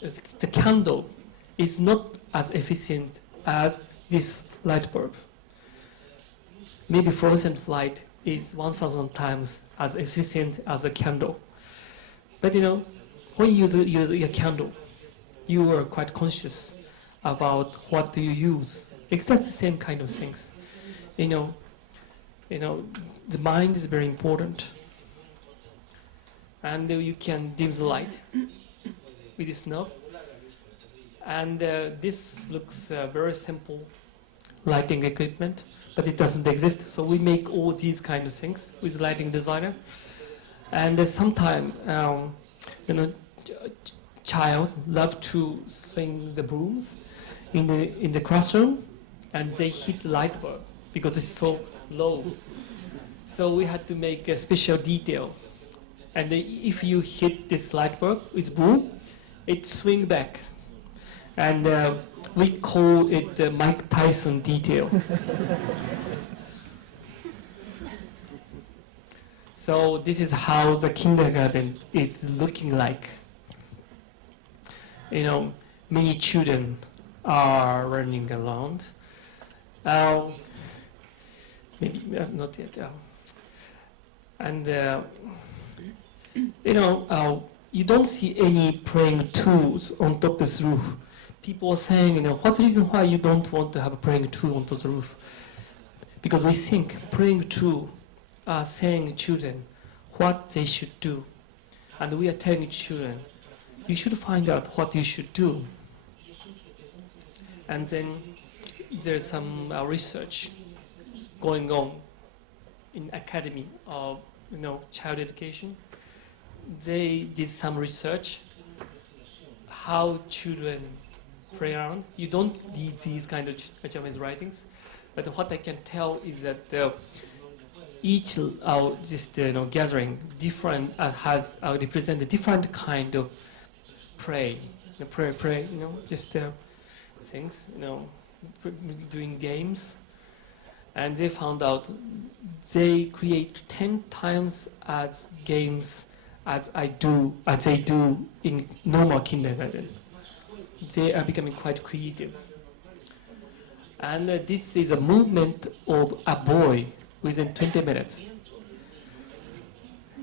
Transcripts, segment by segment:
the candle is not as efficient as this light bulb. Maybe fluorescent light is 1,000 times as efficient as a candle. But when you use a candle, you are quite conscious about what do you use. It's just the same kind of things. The mind is very important. And you can dim the light with this knob. And this looks very simple lighting equipment, but it doesn't exist. So we make all these kind of things with lighting designer. And sometimes, child love to swing the brooms in the classroom, and they hit the light bulb because it's so low. So we had to make a special detail. And if you hit this light bulb with broom, it swing back. And we call it the Mike Tyson detail. So this is how the kindergarten is looking like. Many children are running around. Maybe not yet. And you don't see any playing tools on top of this roof. People are saying, what's the reason why you don't want to have a playing tool on top of the roof? Because we think playing tool are saying children what they should do. And we are telling children, you should find out what you should do. And then there's some research going on in Academy of Child Education. They did some research how children play around. You don't need these kind of Japanese writings, but what I can tell is that each gathering different has represent a different kind of play, things, doing games. And they found out they create 10 times as games as they do in normal kindergarten. They are becoming quite creative. And this is a movement of a boy within 20 minutes.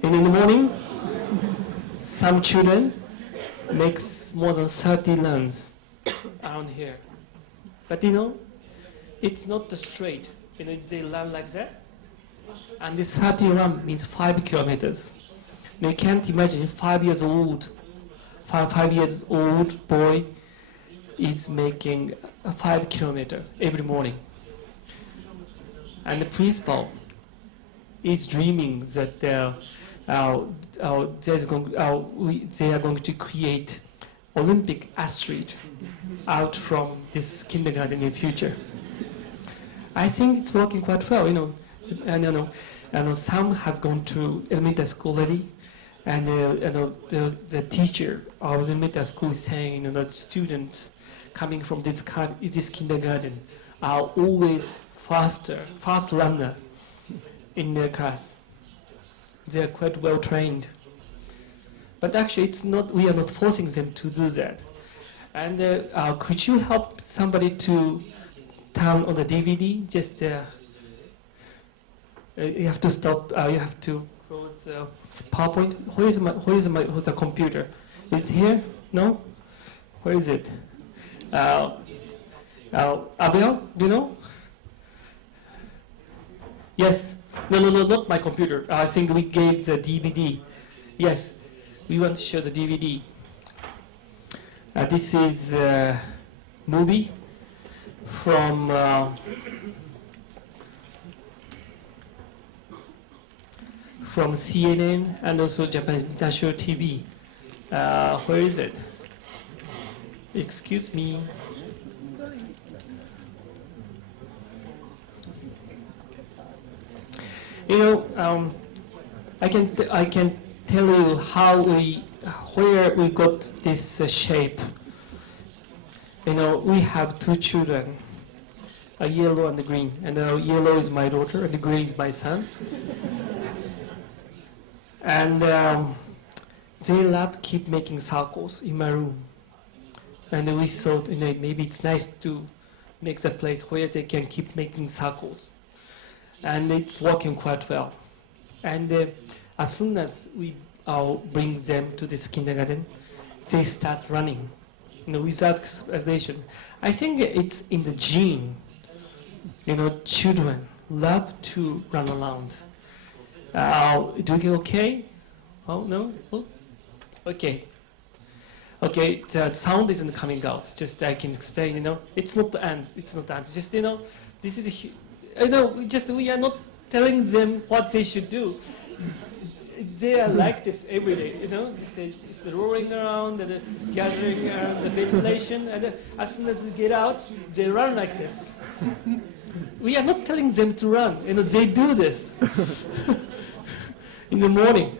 And in the morning, some children makes more than 30 runs around here. But it's not straight. They run like that. And this 30 run means 5 kilometers. You can't imagine 5 years old boy is making a 5 kilometer every morning. And the principal is dreaming that they are going to create Olympic athlete out from this kindergarten in the future. I think it's working quite well, And some has gone to elementary school already, and the teacher of elementary school is saying, that students coming from this kindergarten are always fast runner in their class. They are quite well trained. But actually, we are not forcing them to do that. And could you help somebody to turn on the DVD? Just you have to stop. You have to close PowerPoint. Where is the computer? Is it here? No. Where is it? Abel, do you know? Yes. No, not my computer. I think we gave the DVD. Yes, we want to show the DVD. This is a movie from CNN and also Japanese national TV. Where is it? Excuse me. I can tell you where we got this shape. We have 2 children, a yellow and a green, and yellow is my daughter, and the green is my son. And they love keep making circles in my room. And we thought, maybe it's nice to make a place where they can keep making circles. And it's working quite well. And as soon as we bring them to this kindergarten, they start running, without explanation. I think it's in the gene. Children love to run around. Do you okay? Oh, no? Oh, okay. Okay, the sound isn't coming out. Just I can explain, it's not the end. It's not the end. Just, this is just we are not telling them what they should do. They are like this every day, just rolling around and gathering around the ventilation, and as soon as they get out, they run like this. We are not telling them to run, they do this in the morning.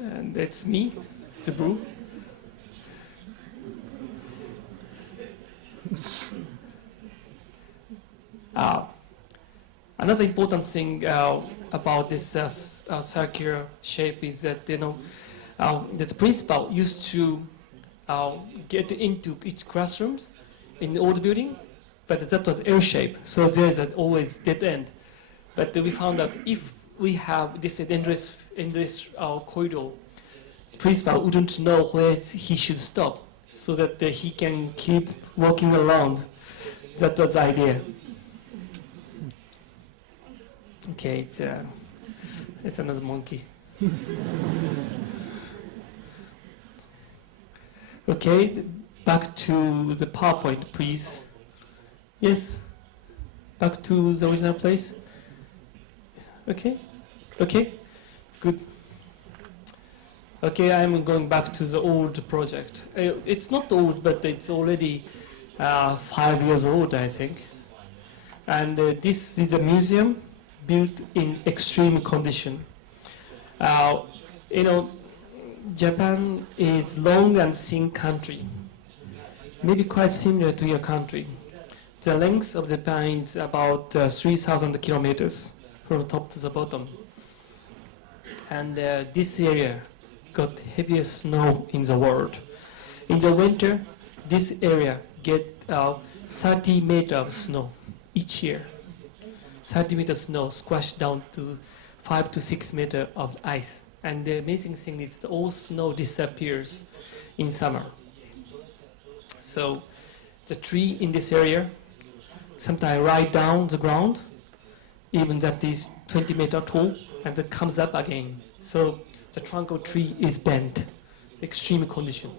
And that's me, it's a brew. Another important thing about this circular shape is that this principal used to get into each classrooms in the old building, but that was L-shape, so there's always dead end. But we found out if we have this endless corridor, principal wouldn't know where he should stop, so that he can keep walking around. That was the idea. Okay, it's another monkey. Okay, back to the PowerPoint, please. Yes, back to the original place. Okay, good. Okay, I'm going back to the old project. It's not old, but it's already 5 years old, I think. And this is a museum built in extreme condition. Japan is long and thin country, maybe quite similar to your country. The length of Japan is about 3,000 kilometers from top to the bottom. And this area got heaviest snow in the world. In the winter, this area get 30 meters of snow each year. 30 meters snow squashed down to 5 to 6 meters of ice. And the amazing thing is that all snow disappears in summer. So the tree in this area sometimes ride down the ground, even that is 20 meters tall, and it comes up again. So the trunk of tree is bent, extreme condition.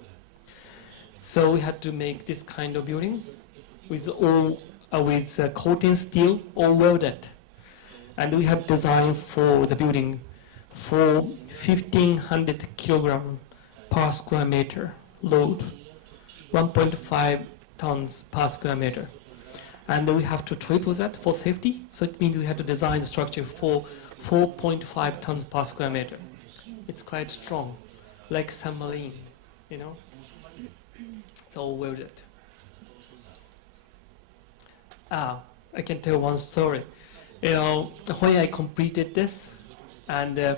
So we had to make this kind of building with coating steel, all welded. And we have designed for the building for 1,500 kilogram per square meter load, 1.5 tons per square meter. And then we have to triple that for safety, so it means we have to design the structure for 4.5 tons per square meter. It's quite strong, like submarine, It's all welded. I can tell one story. When I completed this, and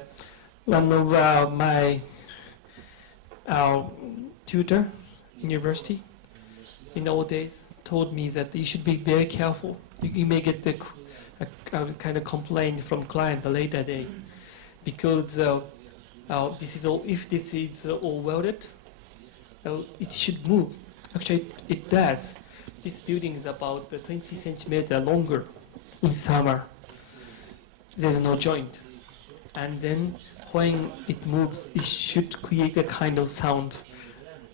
one of my tutor in university in the old days told me that you should be very careful. You may get a kind of complaint from client the later day, because if this is all welded, it should move. Actually, it does. This building is about 20 centimeters longer in summer. There's no joint. And then when it moves, it should create a kind of sound,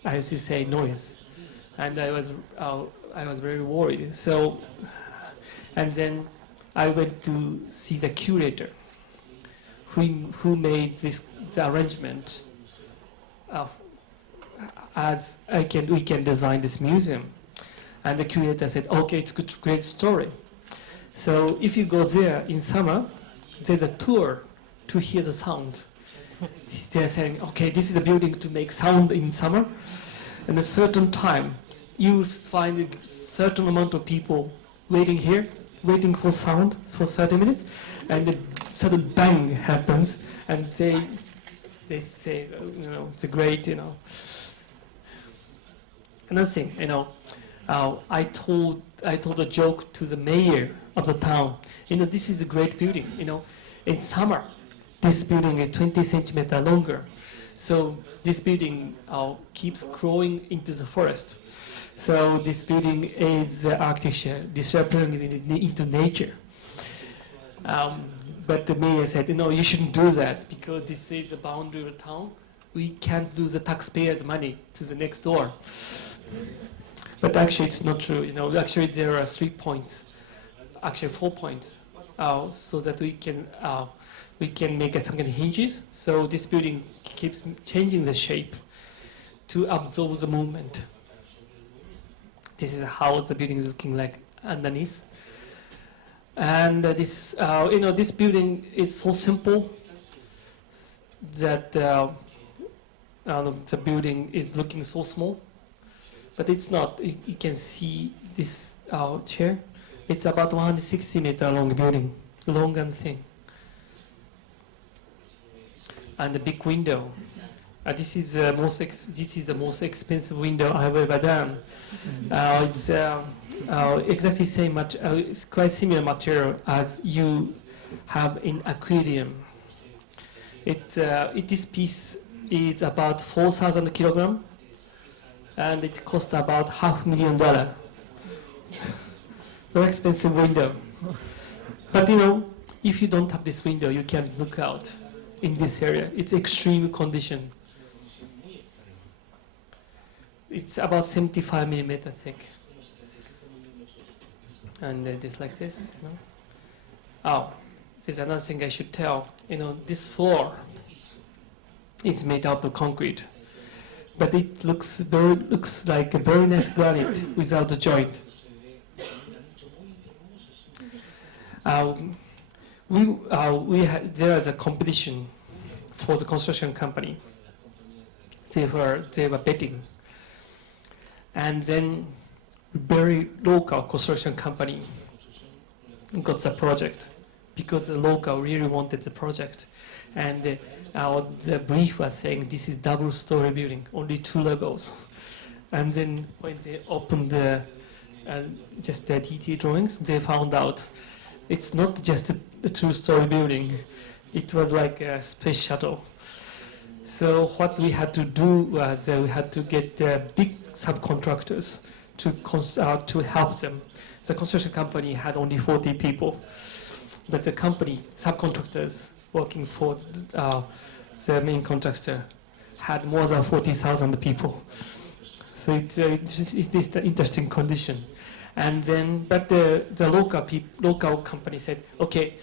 I used to say noise. And I was very worried. So, and then I went to see the curator who made the arrangement of as we can design this museum. And the curator said, okay, it's good, great story. So if you go there in summer, there's a tour to hear the sound. They're saying, okay, this is a building to make sound in summer. And a certain time, you find a certain amount of people waiting here, waiting for sound for 30 minutes, and the sudden bang happens, and they they say, it's a great, Another thing, I told a joke to the mayor of the town. This is a great building. In summer, this building is 20 centimeters longer. So this building keeps growing into the forest. So this building is architecture disappearing into nature. But the mayor said, you shouldn't do that because this is the boundary of the town. We can't lose the taxpayers' money to the next door. But actually, it's not true. Actually, there are 3 points, actually 4 points, so that we can make some kind of hinges. So this building keeps changing the shape to absorb the movement. This is how the building is looking like underneath. And this building is so simple that the building is looking so small. But it's not. You can see this chair. It's about 160-meter long building, long and thin. And the big window. This is the most expensive window I've ever done. It's exactly same it's quite similar material as you have in aquarium. This piece is about 4,000 kilograms. And it cost about $500,000. Very expensive window. But if you don't have this window, you can look out in this area. It's extreme condition. It's about 75 millimeter thick. And it's like this. There's another thing I should tell. This floor is made out of concrete. But it looks like a very nice granite without a joint. There is a competition for the construction company. They were betting, and then very local construction company got the project because the local really wanted the project, and the brief was saying this is double-story building, only 2 levels. And then when they opened just the detail drawings, they found out it's not just a 2-story building. It was like a space shuttle. So what we had to do was we had to get big subcontractors to help them. The construction company had only 40 people, but the company subcontractors working for the main contractor had more than 40,000 people. So it's this interesting condition. And then, but the local company said, okay,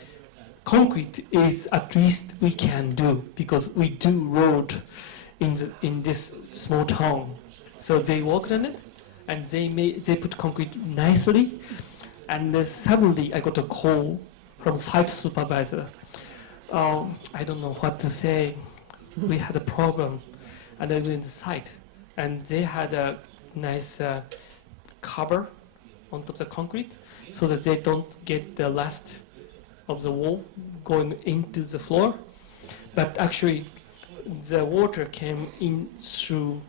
concrete is at least we can do because we do road in this small town. So they worked on it, and they put concrete nicely. And suddenly I got a call from site supervisor. I don't know what to say. We had a problem, and I went to the site, and they had a nice cover on top of the concrete so that they don't get the rust of the wall going into the floor. But actually, the water came in through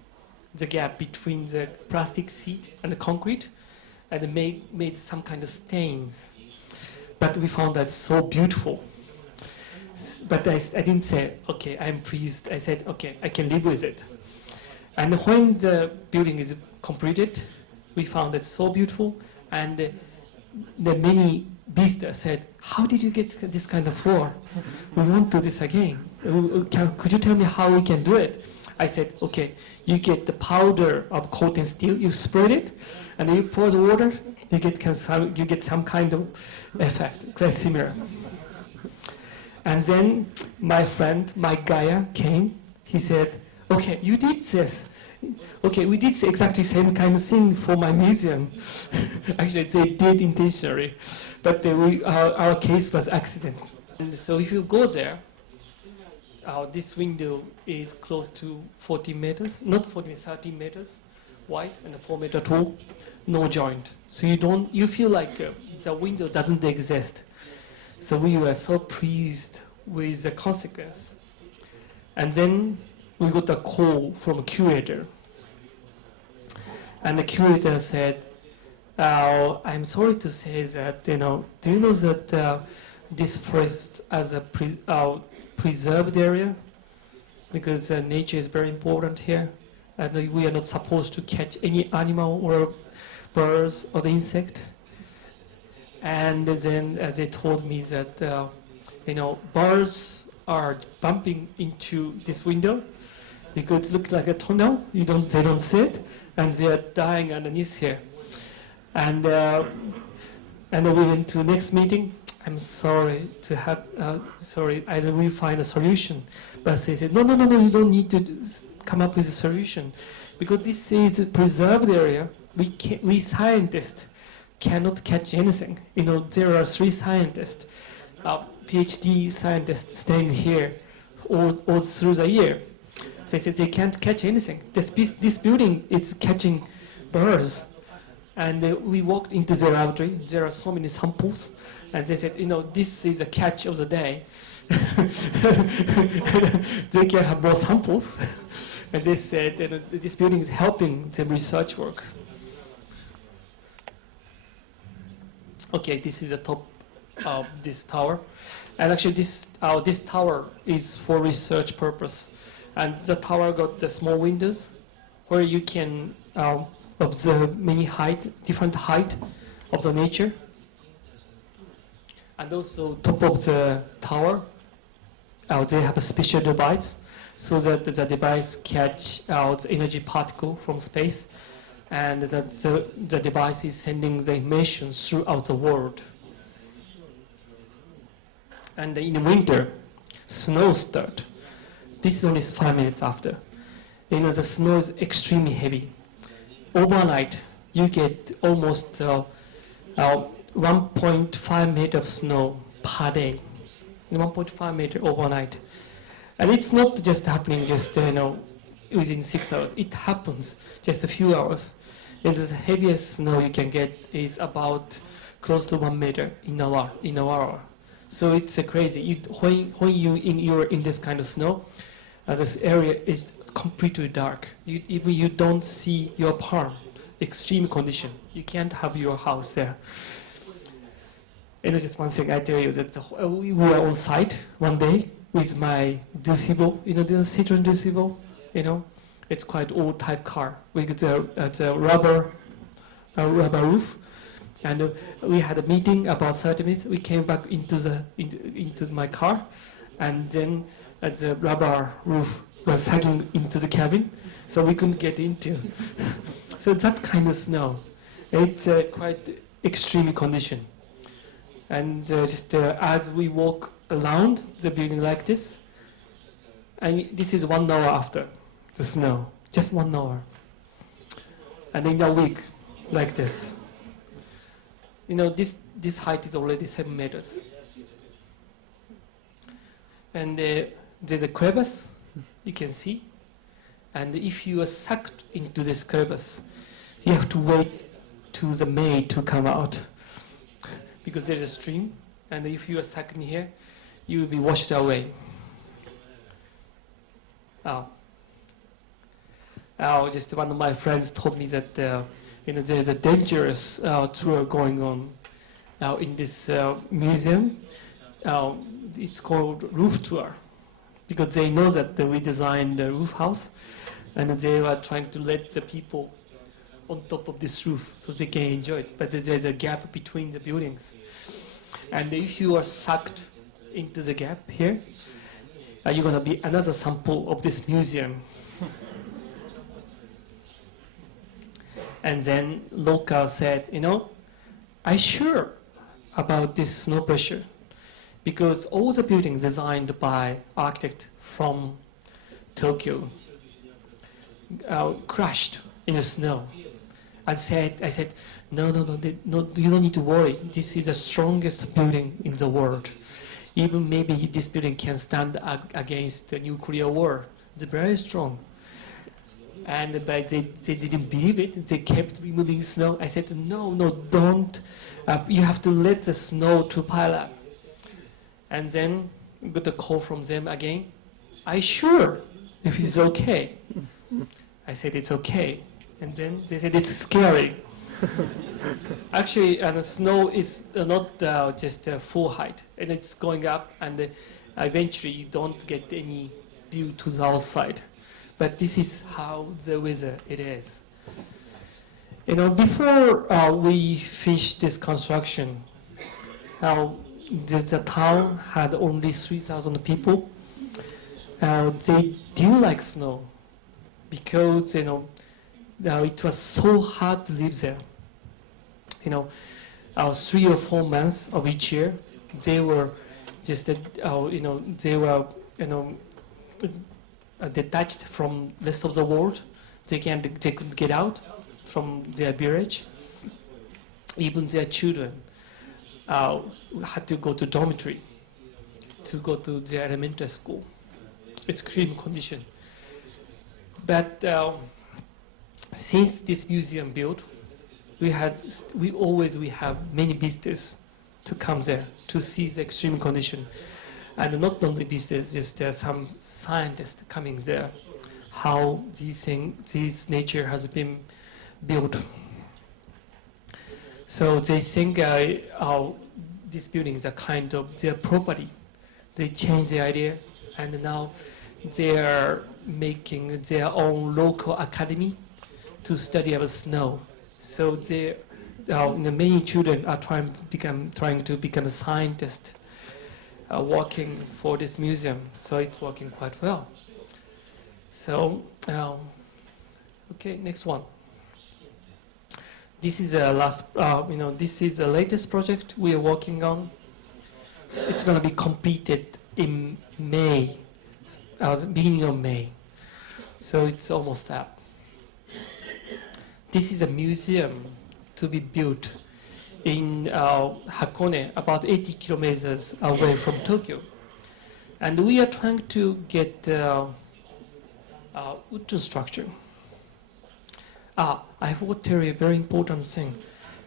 the gap between the plastic sheet and the concrete, and it made some kind of stains. But we found that so beautiful. But I didn't say, okay, I'm pleased. I said, okay, I can live with it. And when the building is completed, we found it so beautiful. And the many visitors said, how did you get this kind of floor? We want to do this again. Could you tell me how we can do it? I said, okay, you get the powder of coating steel, you spread it, and then you pour the water, you get some kind of effect, quite similar. And then my friend, Mike Gaia, came. He said, okay, you did this. Okay, we did exactly the same kind of thing for my museum. Actually, they did intentionally, but our case was accident. And so if you go there, this window is close to 40 meters, not 40, 30 meters wide and 4 meter tall, no joint. So you feel like the window doesn't exist. So we were so pleased with the consequence. And then we got a call from a curator. And the curator said, I'm sorry to say that, do you know that this forest as a preserved area? Because nature is very important here. And we are not supposed to catch any animal or birds or the insect. And then they told me that, birds are bumping into this window because it looks like a tunnel. They don't see it, and they are dying underneath here. And we went to the next meeting. I'm sorry to have, I will find a solution. But they said, no, you don't need to come up with a solution. Because this is a preserved area, we scientists cannot catch anything. There are 3 scientists, PhD scientists staying here all through the year. They said they can't catch anything. This building is catching birds. And we walked into the laboratory. There are so many samples. And they said, this is a catch of the day. They can have more samples. And they said this building is helping the research work. Okay, this is the top of this tower. And actually this tower is for research purpose. And the tower got the small windows where you can observe many different height of the nature. And also top of the tower, they have a special device so that the device catch out energy particle from space, and that the device is sending the information throughout the world. And in the winter, snow start. This is only 5 minutes after. The snow is extremely heavy. Overnight, you get almost 1.5 meter of snow per day. 1.5 meter overnight. And it's not just happening within 6 hours. It happens just a few hours. And the heaviest snow you can get is about close to 1 meter in an hour. So it's crazy. When you're in this kind of snow, this area is completely dark. You don't see your palm. Extreme condition. You can't have your house there. And just one thing I tell you that we were on site one day with my Dusibo, the Citroen Dusibo, it's quite old type car with the rubber roof. And we had a meeting about 30 minutes. We came back into my car, and then the rubber roof was sagging into the cabin, so we couldn't get into. So that kind of snow, it's quite extreme condition. And as we walk around the building like this, and this is 1 hour after the snow, just 1 hour. And in a week, like this. This height is already 7 meters. And there's a crevice, you can see. And if you are sucked into this crevice, you have to wait to the maid to come out. Because there's a stream, and if you are stuck in here, you will be washed away. Just one of my friends told me that there's a dangerous tour going on in this museum. It's called roof tour, because they know that we designed the roof house, and they were trying to let the people on top of this roof so they can enjoy it. But there's a gap between the buildings. And if you are sucked into the gap here, you're going to be another sample of this museum. And then local said, I sure about this snow pressure, because all the buildings designed by architects from Tokyo crashed in the snow. I said, no, you don't need to worry. This is the strongest building in the world. Even maybe this building can stand against the nuclear war. It's very strong. But they didn't believe it. They kept removing snow. I said, no, don't. You have to let the snow to pile up. And then got a call from them again. "Are you sure if it's okay?" I said, "It's okay." And then they said, "It's scary." Actually, the snow is not just full height, and it's going up, and eventually you don't get any view to the outside. But this is how the weather it is. You know, before we finished this construction, the town had only 3,000 people. They didn't like snow because, you know, it was so hard to live there. You know, 3 or 4 months of each year, they were just, they were, detached from rest of the world. They couldn't get out from their village. Even their children had to go to dormitory to go to their elementary school. Extreme condition. But since this museum built, we have many visitors to come there to see the extreme condition. And not only visitors, just there are some scientists coming there, how this nature has been built. So they think these buildings are kind of their property. They change the idea, and now they are making their own local academy to study about snow. So many children are trying to become scientists, working for this museum. So it's working quite well. So, okay, next one. This is the this is the latest project we are working on. It's going to be completed in May, beginning of May. So it's almost up. This is a museum to be built in Hakone, about 80 kilometers away from Tokyo. And we are trying to get wooden structure. I forgot to tell you a very important thing.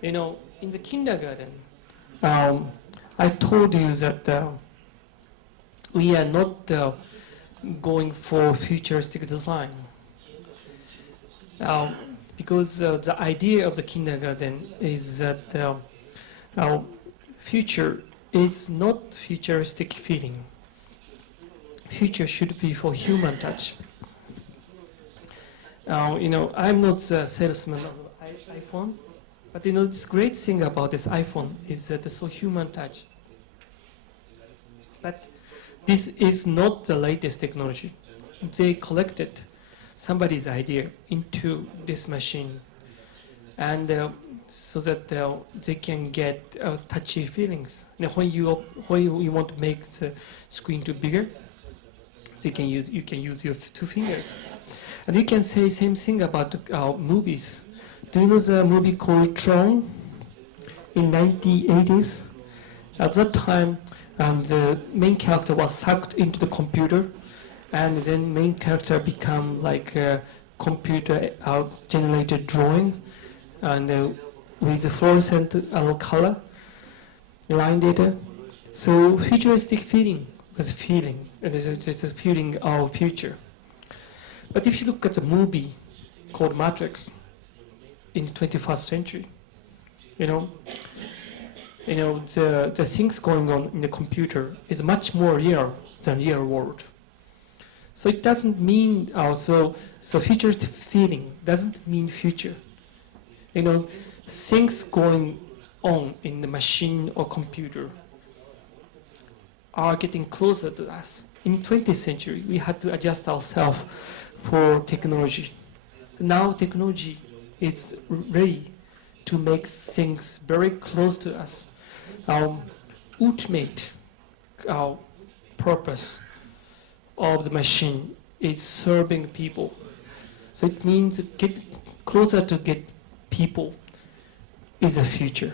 You know, in the kindergarten, I told you that we are not going for futuristic design. Because the idea of the kindergarten is that future is not futuristic feeling. Future should be for human touch. I'm not the salesman of iPhone, but this great thing about this iPhone is that it's so human touch. But this is not the latest technology. They collected somebody's idea into this machine, and so that they can get touchy feelings. Now, when you want to make the screen too bigger, you can use your 2 fingers. And you can say same thing about movies. Do you know the movie called Tron in 1980s? At that time, the main character was sucked into the computer, and then main character become like a computer generated drawing, and with the fluorescent color, line data. So futuristic feeling was feeling. It's a feeling of future. But if you look at the movie called Matrix in the 21st century, the things going on in the computer is much more real than real world. So it doesn't mean so futuristic feeling doesn't mean future. Things going on in the machine or computer are getting closer to us. In the 20th century, we had to adjust ourselves for technology. Now technology is ready to make things very close to us. Our ultimate purpose of the machine is serving people. So it means get closer to get people is the future.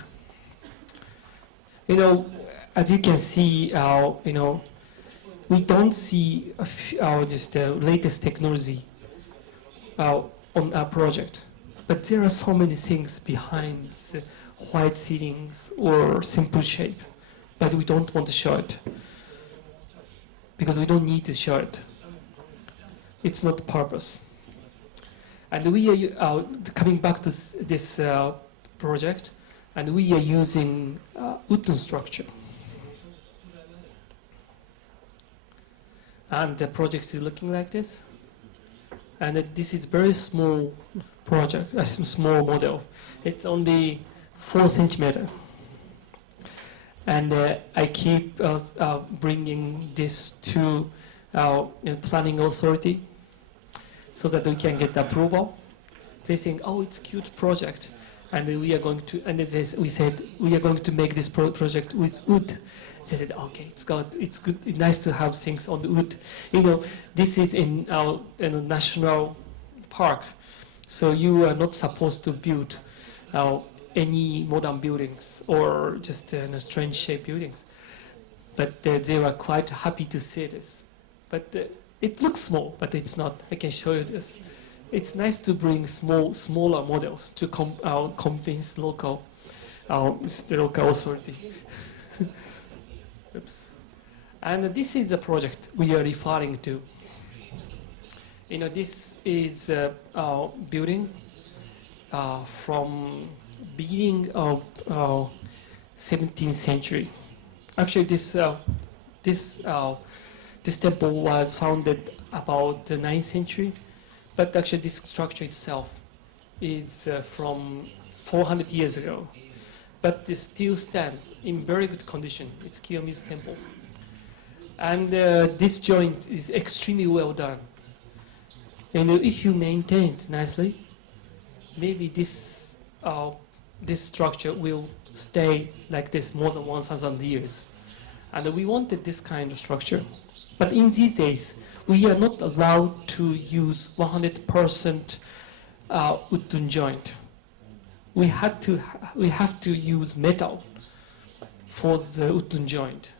As you can see, we don't see just the latest technology on our project, but there are so many things behind the white ceilings or simple shape, but we don't want to show it because we don't need to show it. It's not purpose. And we are coming back to this project, and we are using wooden structure. And the project is looking like this. And this is very small project, a small model. It's only 4 centimeter. And I keep bringing this to our planning authority so that we can get approval. They think, oh, it's a cute project. And we are going to, and we said, we are going to make this project with wood. They said, okay, it's good, it's nice to have things on the wood. You know, this is in our national park, so you are not supposed to build any modern buildings or just strange shaped buildings. But they were quite happy to see this. But it looks small, but it's not. I can show you this. It's nice to bring smaller models to convince the local authority. Oops. And this is the project we are referring to. You know, this is our building from beginning of 17th century. Actually, this temple was founded about the 9th century, but actually this structure itself is from 400 years ago. But they still stand in very good condition. It's Kiyomizu Temple. And this joint is extremely well done. And if you maintain it nicely, maybe this structure will stay like this more than 1,000 years. And we wanted this kind of structure. But in these days, we are not allowed to use 100% wooden joint. We have to use metal for the wooden joint.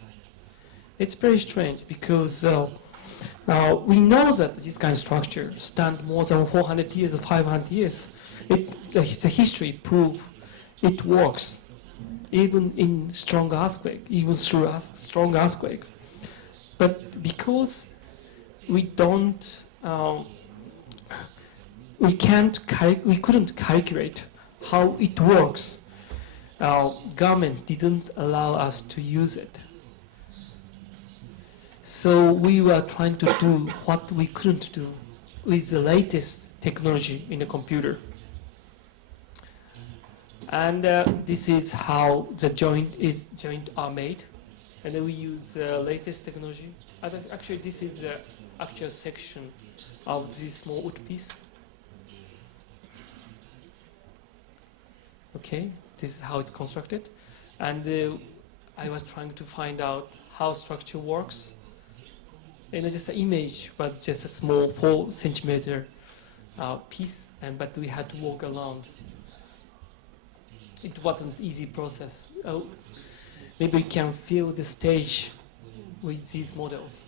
It's very strange because we know that this kind of structure stands more than 400 years or 500 years. The history proves it works, even in strong earthquake, even through strong earthquake. But because we don't, we couldn't calculate how it works. Our government didn't allow us to use it. So we were trying to do what we couldn't do with the latest technology in the computer. And this is how the joint are made. And then we use the latest technology. Actually, this is the actual section of this small wood piece. Okay, this is how it's constructed. And I was trying to find out how structure works. And just the image was just a small 4 centimeter piece, but we had to walk around. It wasn't an easy process. Maybe we can feel the stage with these models.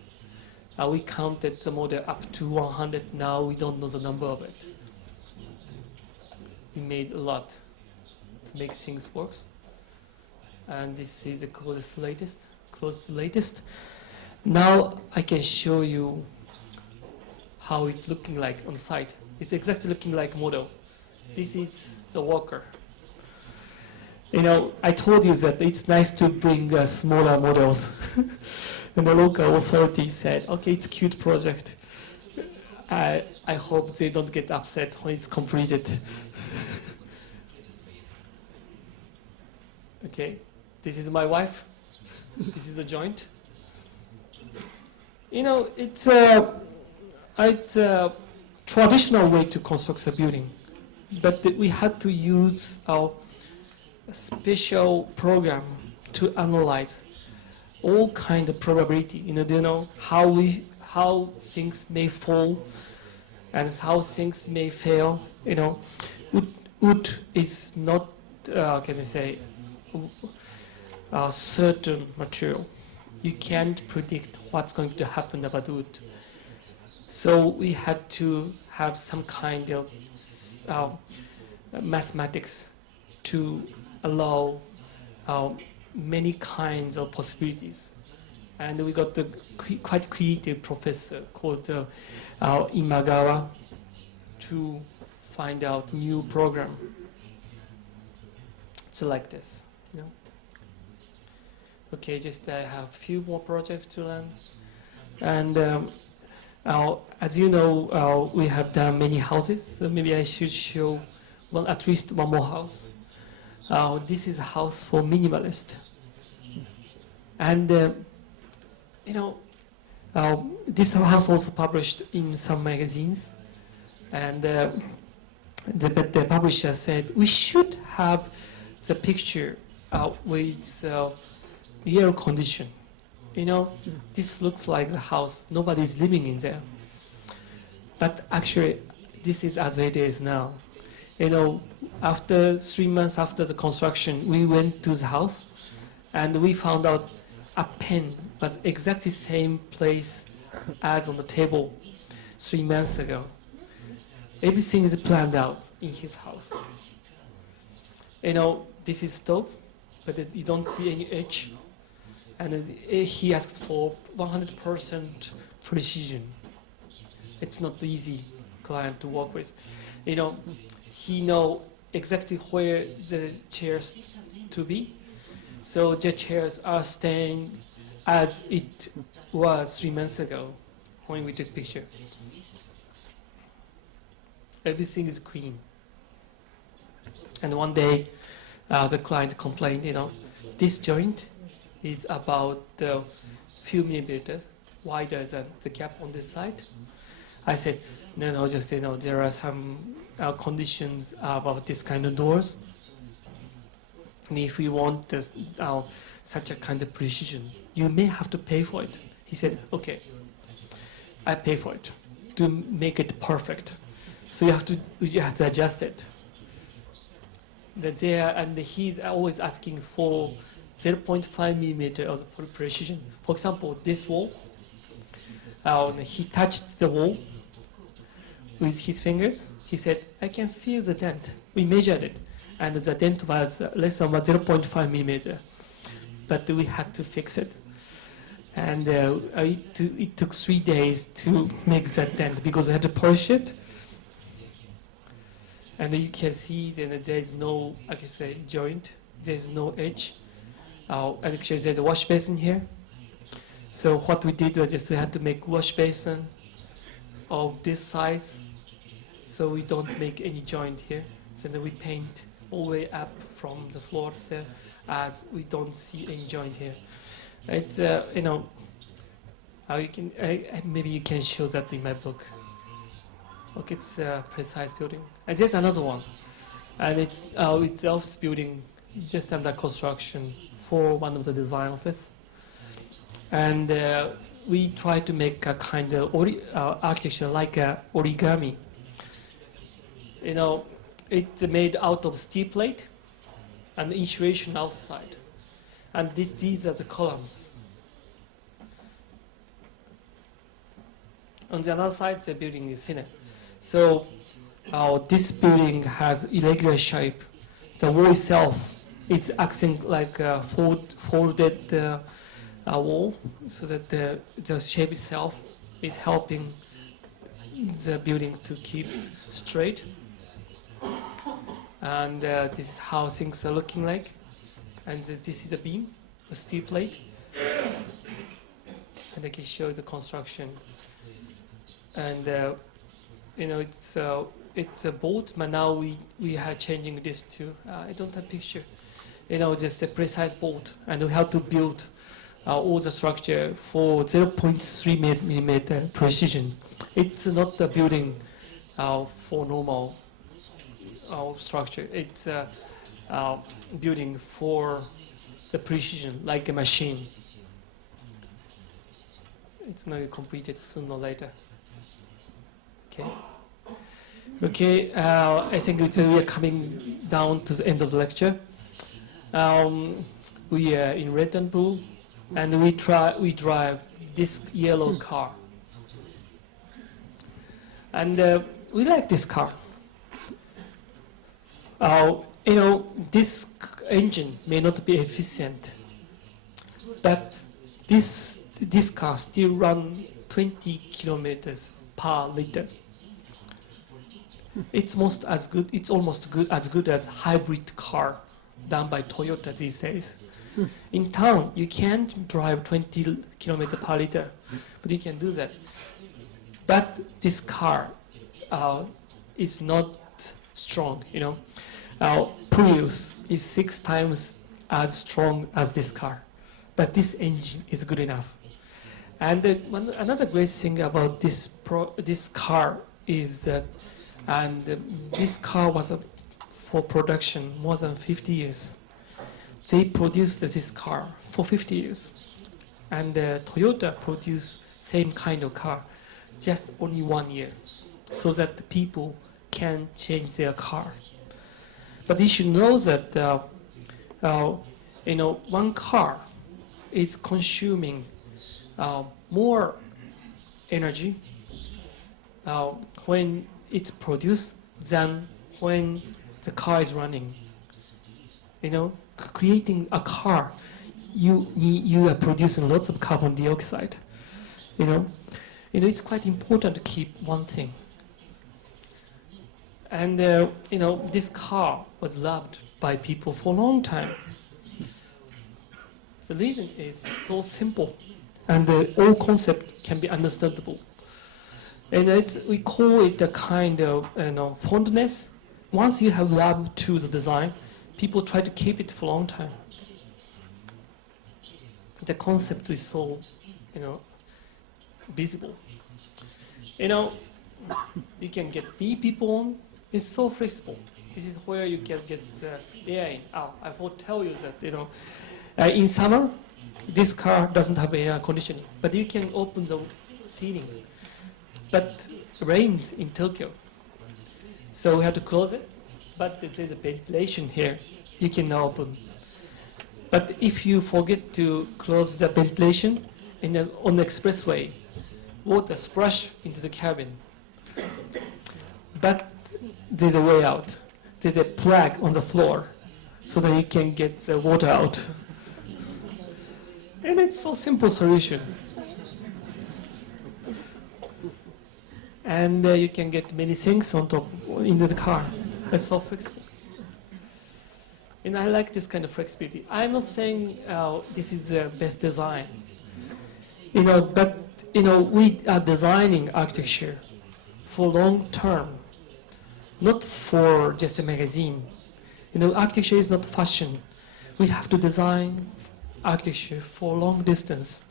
We counted the model up to 100. Now we don't know the number of it. We made a lot to make things work. And this is the closest latest. Now I can show you how it's looking like on site. It's exactly looking like model. This is the worker. You know, I told you that it's nice to bring smaller models. And the local authority said, okay, it's a cute project. I hope they don't get upset when it's completed. Okay, this is my wife. This is a joint. You know, it's a traditional way to construct a building, but we had to use our special program to analyze all kind of probability. You know how things may fall and how things may fail. You know, wood is not can I say a certain material. You can't predict what's going to happen about wood. So we had to have some kind of mathematics to allow many kinds of possibilities. And we got the quite creative professor called Imagawa to find out new program. It's like this, you know. Okay, just I have a few more projects to learn. And as you know, we have done many houses. So maybe I should show, well, at least one more house. This is a house for minimalist. And, you know, this house also published in some magazines. And the publisher said, we should have the picture with real condition. You know, this looks like the house. Nobody's living in there. But actually, this is as it is now. You know, after 3 months after the construction, we went to the house, and we found out a pen was exactly same place as on the table 3 months ago. Everything is planned out in his house. You know, this is stove, but you don't see any edge. And he asked for 100% precision. It's not the easy client to work with. You know, he know exactly where the chairs to be. So the chairs are staying as it was 3 months ago when we took picture. Everything is clean. And one day, the client complained, you know, this joint is about a few millimeters wider than the gap on this side. I said, no, just, you know, there are some conditions about this kind of doors. And if we want this, such a kind of precision, you may have to pay for it. He said, okay, I pay for it to make it perfect. So you have to adjust it. And he's always asking for 0.5 millimeter of precision. For example, this wall, he touched the wall with his fingers. He said, I can feel the dent. We measured it, and the dent was less than 0.5 millimeter. But we had to fix it. And it took 3 days to make that dent because we had to polish it. And you can see that there is no, like I say, joint. There's no edge. Actually, there's a wash basin here. So what we did was just we had to make wash basin of this size, so we don't make any joint here. So then we paint all the way up from the floor there, as we don't see any joint here. It's you know, you can maybe you can show that in my book. Okay, it's a precise building. And there's another one, and it's office building just under construction for one of the design office. And we try to make a kind of architecture like a origami. You know, it's made out of steel plate and insulation outside. And these are the columns. On the other side, the building is thinner. So this building has irregular shape. The wall itself is acting like a folded wall, so that the shape itself is helping the building to keep straight. And this is how things are looking like. And this is a beam, a steel plate. And I can show the construction. And you know, it's a boat, but now we are changing this to I don't have a picture. You know, just a precise bolt, and we have to build all the structure for 0.3 millimeter precision. It's not a building for normal structure. It's a building for the precision, like a machine. It's not completed sooner or later. Okay. Okay. I think we are coming down to the end of the lecture. We are in red and blue, and we drive this yellow car. And we like this car. You know, this engine may not be efficient, but this this car still run 20 kilometers per liter. It's almost as good as hybrid car done by Toyota these days. In town, you can't drive 20 kilometers per liter, but you can do that. But this car is not strong, you know. Prius is 6 times as strong as this car, but this engine is good enough. And another great thing about this car is that, this car was for production more than 50 years. They produced this car for 50 years. And Toyota produced same kind of car just only 1 year, so that the people can change their car. But you should know that one car is consuming more energy when it's produced than when the car is running. You know, creating a car, you are producing lots of carbon dioxide. You know, it's quite important to keep one thing. And this car was loved by people for a long time. The reason is so simple, and the whole concept can be understandable. And we call it a kind of fondness. Once you have love to the design, people try to keep it for a long time. The concept is so, visible. You can get B people on. It's so flexible. This is where you can get air in. I will tell you that in summer, this car doesn't have air conditioning, but you can open the ceiling. But it rains in Tokyo, so we have to close it. But there's a ventilation here. You can now open. But if you forget to close the ventilation on the expressway, water splash into the cabin. But there's a way out. There's a plug on the floor so that you can get the water out. And it's so simple solution. And you can get many things on top into the car. It's so flexible. And I like this kind of flexibility. I'm not saying this is the best design. But we are designing architecture for long term, not for just a magazine. Architecture is not fashion. We have to design architecture for long distance.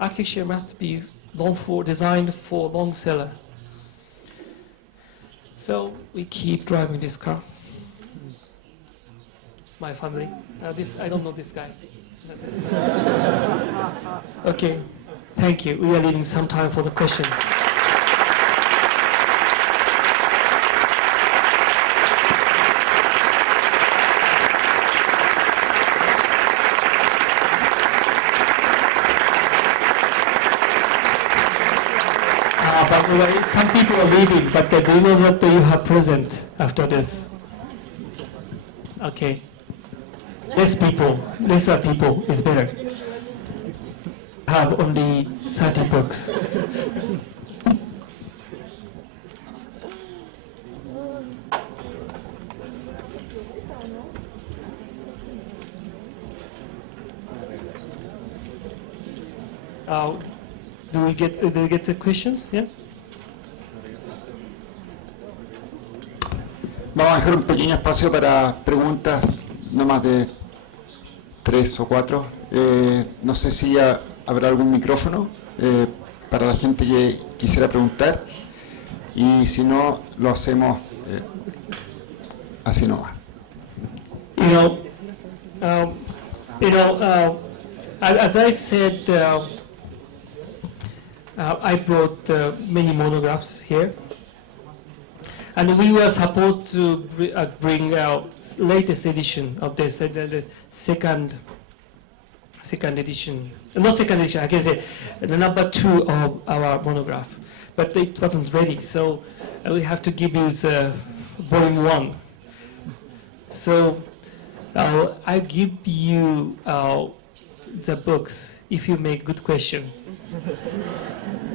Architecture must be designed for long seller. So we keep driving this car. My family. I don't know this guy. Okay, thank you. We are leaving some time for the question. By the way, some people are leaving, but do you know that you have present after this? Okay. Lesser people is better. Have only 30 books. Do we get the questions? Yeah. Vamos a dejar un pequeño espacio para preguntas, no más de 3 o 4. No sé si habrá algún micrófono para la gente que quisiera preguntar, y si no, lo hacemos así nomás. As I said, I brought many monographs here. And we were supposed to bring out latest edition of this, the second edition. Not second edition, I can say the number 2 of our monograph. But it wasn't ready, so we have to give you the volume 1. So I give you the books if you make good question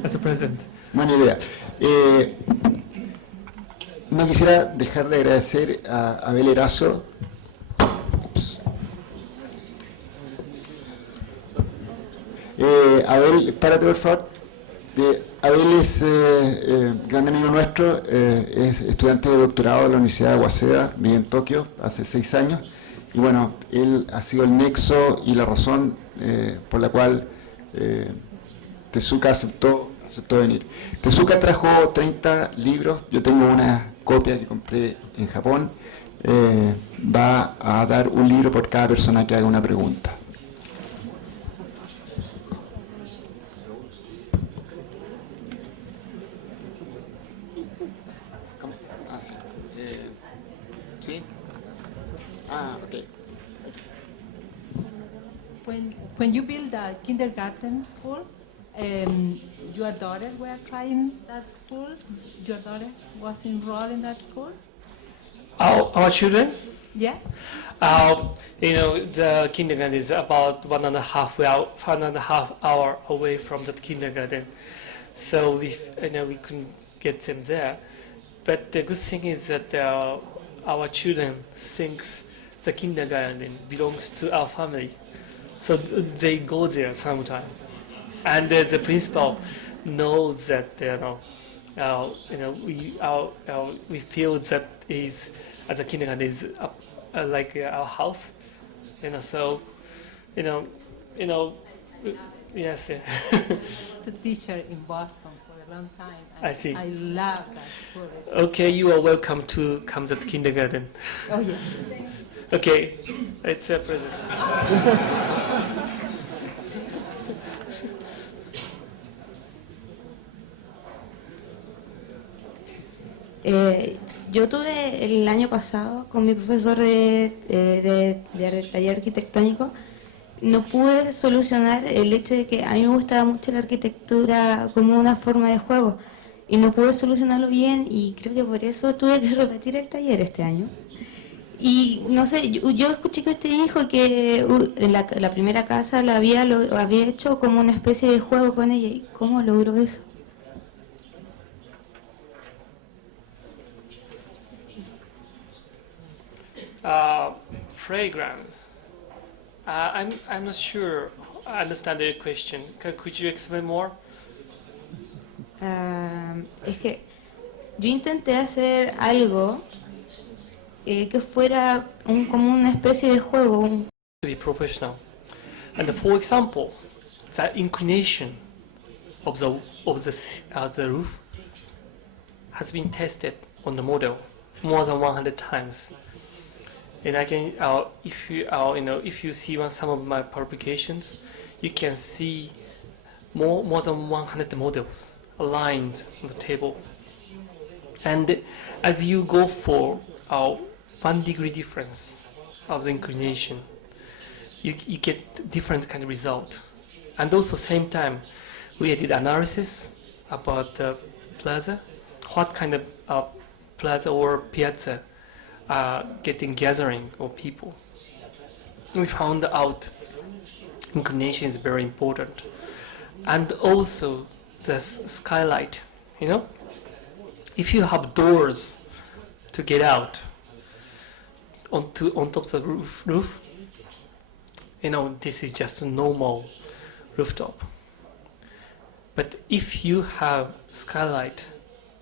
as a present. Buena idea. No quisiera dejar de agradecer a Abel Erazo. Ups. Abel, párate por favor. Abel es gran amigo nuestro, es estudiante de doctorado de la Universidad de Waseda, vive en Tokio hace 6 años, y bueno, él ha sido el nexo y la razón por la cual Tezuka aceptó venir. Tezuka trajo 30 libros, yo tengo una copia que compré en Japón, va a dar un libro por cada persona que haga una pregunta. ¿Sí? Okay. When you build a kindergarten school, your daughter were trying that school. Your daughter was enrolled in that school. Our children, Yeah. The kindergarten is about 1.5 hour away from the kindergarten, so we couldn't get them there. But the good thing is that our children thinks the kindergarten belongs to our family, so they go there sometime, and the principal knows that we feel that is the kindergarten is like our house, so yes. It's a teacher in Boston for a long time. I see. I love that school. It's Okay, you are welcome to come to the kindergarten. Oh yeah. Okay, it's a present. Yo tuve el año pasado con mi profesor de taller arquitectónico, no pude solucionar el hecho de que a mí me gustaba mucho la arquitectura como una forma de juego y no pude solucionarlo bien y creo que por eso tuve que repetir el taller este año. Y no sé, yo escuché que usted dijo que la primera casa lo había hecho como una especie de juego con ella. ¿Y cómo logró eso? Playground. I'm not sure I understand your question. Could you explain more? Es que yo intenté hacer algo que fuera como una especie de juego. To be professional, and for example, the inclination of the roof has been tested on the model more than 100 times. And I can, if you see some of my publications, you can see more than 100 models aligned on the table. And as you go for 1 degree difference of the inclination, you get different kind of result. And also same time, we did analysis about the plaza, what kind of plaza or piazza getting gathering of people. We found out inclination is very important, and also the skylight. If you have doors to get out on top of the roof, this is just a normal rooftop. But if you have skylight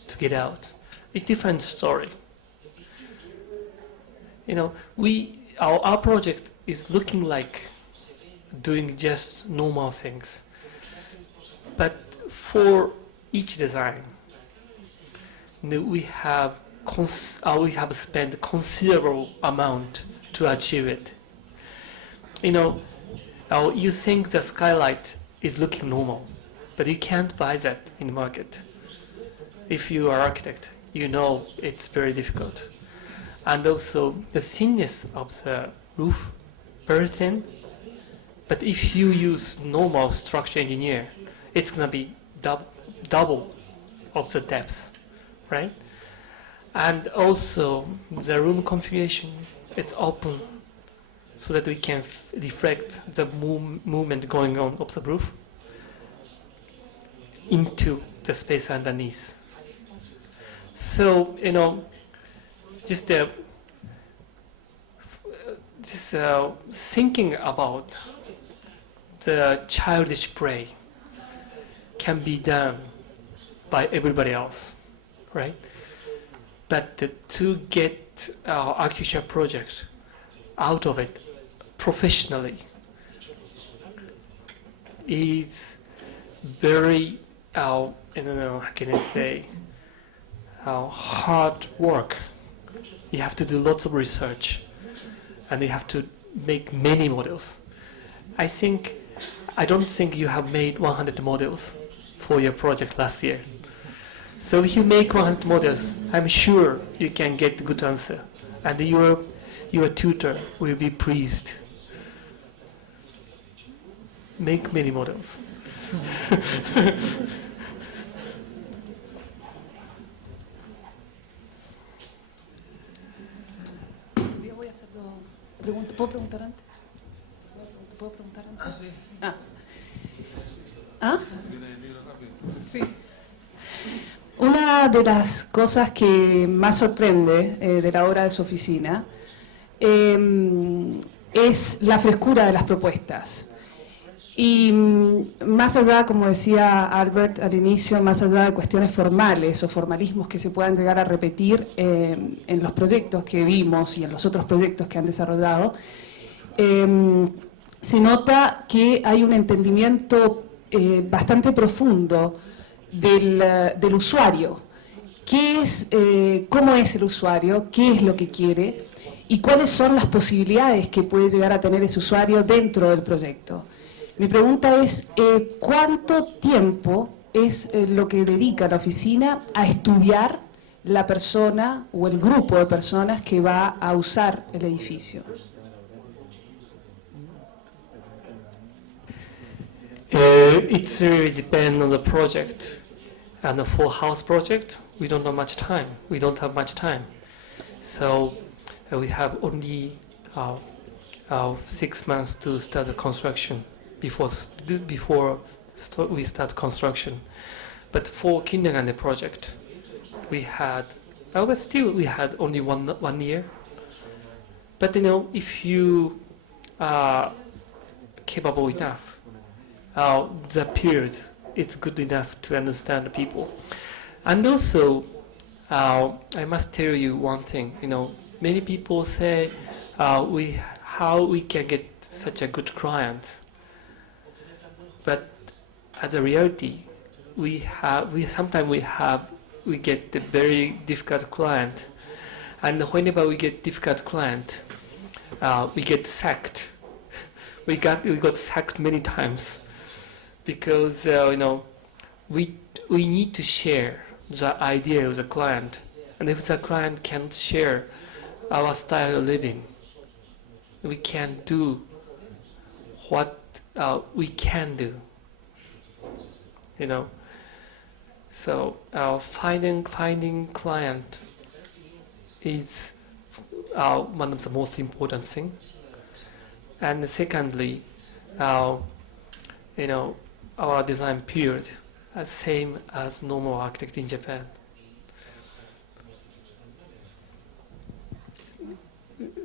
to get out, it's a different story. Our project is looking like doing just normal things, but for each design, we have spent considerable amount to achieve it. You think the skylight is looking normal, but you can't buy that in the market. If you are an architect, it's very difficult. And also the thinness of the roof, very thin. But if you use normal structure engineer, it's gonna be double of the depth, right? And also the room configuration, it's open, so that we can reflect the movement going on of the roof into the space underneath. So, just thinking about the childish play can be done by everybody else, right? But to get our architecture project out of it professionally is very, I don't know, how can I say, hard work. You have to do lots of research, and you have to make many models. I don't think you have made 100 models for your project last year. So if you make 100 models, I'm sure you can get a good answer, and your tutor will be pleased. Make many models. Yo voy a hacer dos preguntas. ¿Puedo preguntar antes? ¿Puedo preguntar antes? Sí. ¿Ah? Sí. Una de las cosas que más sorprende de la obra de su oficina es la frescura de las propuestas. Y más allá, como decía Albert al inicio, más allá de cuestiones formales o formalismos que se puedan llegar a repetir en los proyectos que vimos y en los otros proyectos que han desarrollado, se nota que hay un entendimiento bastante profundo del usuario. ¿Cómo es el usuario? ¿Qué es lo que quiere? ¿Y cuáles son las posibilidades que puede llegar a tener ese usuario dentro del proyecto? Mi pregunta es, ¿cuánto tiempo es lo que dedica la oficina a estudiar la persona o el grupo de personas que va a usar el edificio? It really depends on the project. And for house project, we don't have much time. So we have only 6 months to start the construction before we start construction. But for kindergarten project, we had only one year. But if you are capable enough, the period it's good enough to understand the people. And also, I must tell you one thing. Many people say how we can get such a good client. But as a reality, we get a very difficult client, and whenever we get difficult client, we get sacked. We got sacked many times because we need to share the idea with the client, and if the client can't share our style of living, we can't do what we can do. So finding client is one of the most important thing. And secondly, our design period is same as normal architect in Japan.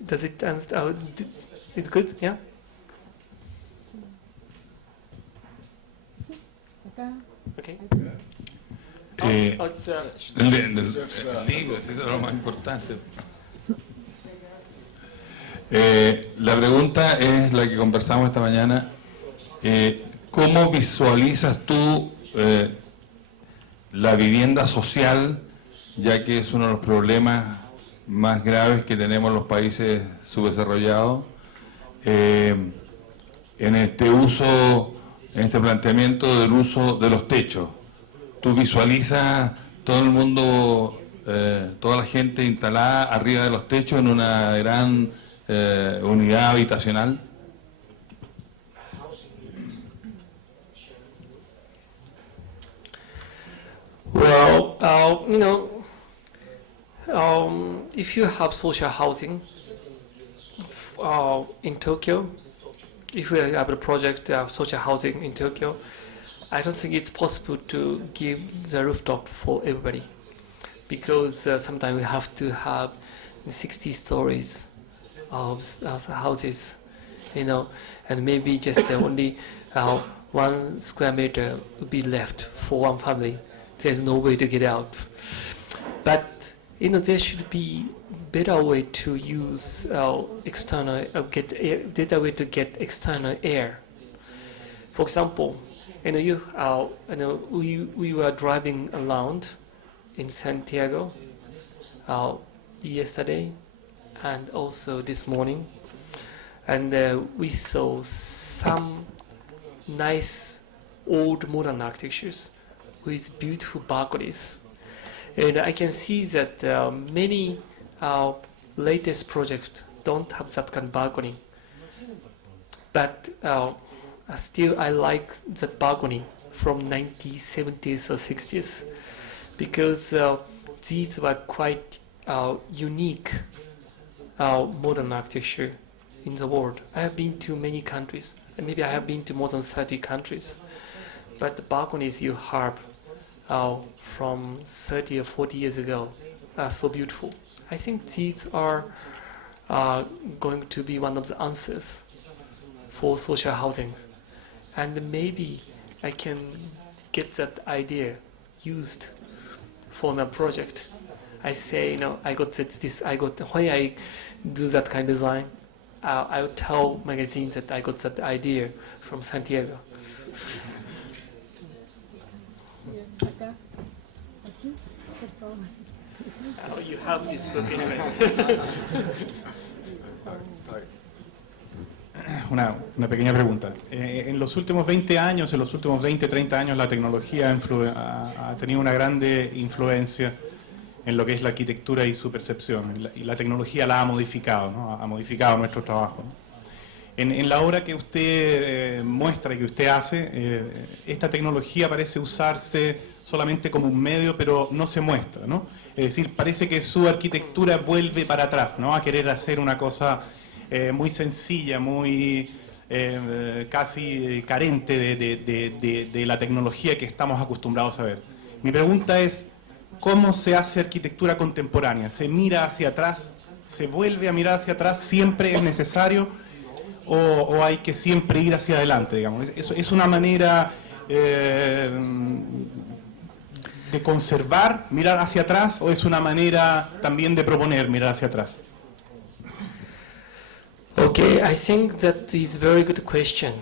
Does it answer? It's good, yeah. Okay. It's, el libro, eso es lo más importante. La pregunta es la que conversamos esta mañana. ¿Cómo visualizas tú la vivienda social, ya que es uno de los problemas más graves que tenemos los países subdesarrollados, en este planteamiento del uso de los techos? ¿Tú visualizas todo el mundo, toda la gente instalada arriba de los techos en una gran unidad habitacional? Well, if you have social housing, in Tokyo, if we have a project of social housing in Tokyo, I don't think it's possible to give the rooftop for everybody, because sometimes we have to have 60 stories of houses, you know, and maybe just only 1 square meter would be left for one family. There's no way to get out. But you know, there should be better way to use external better way to get external air. For example, you know, we were driving around in Santiago yesterday and also this morning, and we saw some nice old modern architectures with beautiful balconies, and I can see that many latest projects don't have that kind of balcony, but still I like that balcony from 1970s or 60s, because these were quite unique modern architecture in the world. I have been to many countries, and maybe I have been to more than 30 countries, but the balconies you have from 30 or 40 years ago are so beautiful. I think these are going to be one of the answers for social housing, and maybe I can get that idea used for my project. I say, you know, I got when I do that kind of design, I would tell magazines that I got that idea from Santiago. You have this book anyway. Una pequeña pregunta. En los últimos 20 años, en los últimos 20, 30 años, la tecnología ha tenido una grande influencia en lo que es la arquitectura y su percepción. Y la tecnología la ha modificado, ¿no? Ha modificado nuestro trabajo, ¿no? En la obra que usted muestra y que usted hace, esta tecnología parece usarse solamente como un medio, pero no se muestra, ¿no? Es decir, parece que su arquitectura vuelve para atrás, ¿no? A querer hacer una cosa muy sencilla, muy casi carente de la tecnología que estamos acostumbrados a ver. Mi pregunta es, ¿cómo se hace arquitectura contemporánea? ¿Se mira hacia atrás? ¿Se vuelve a mirar hacia atrás? ¿Siempre es necesario? ¿O hay que siempre ir hacia adelante, digamos? ¿Es una manera de conservar, mirar hacia atrás, o es una manera también de proponer mirar hacia atrás? Okay, I think that is a very good question.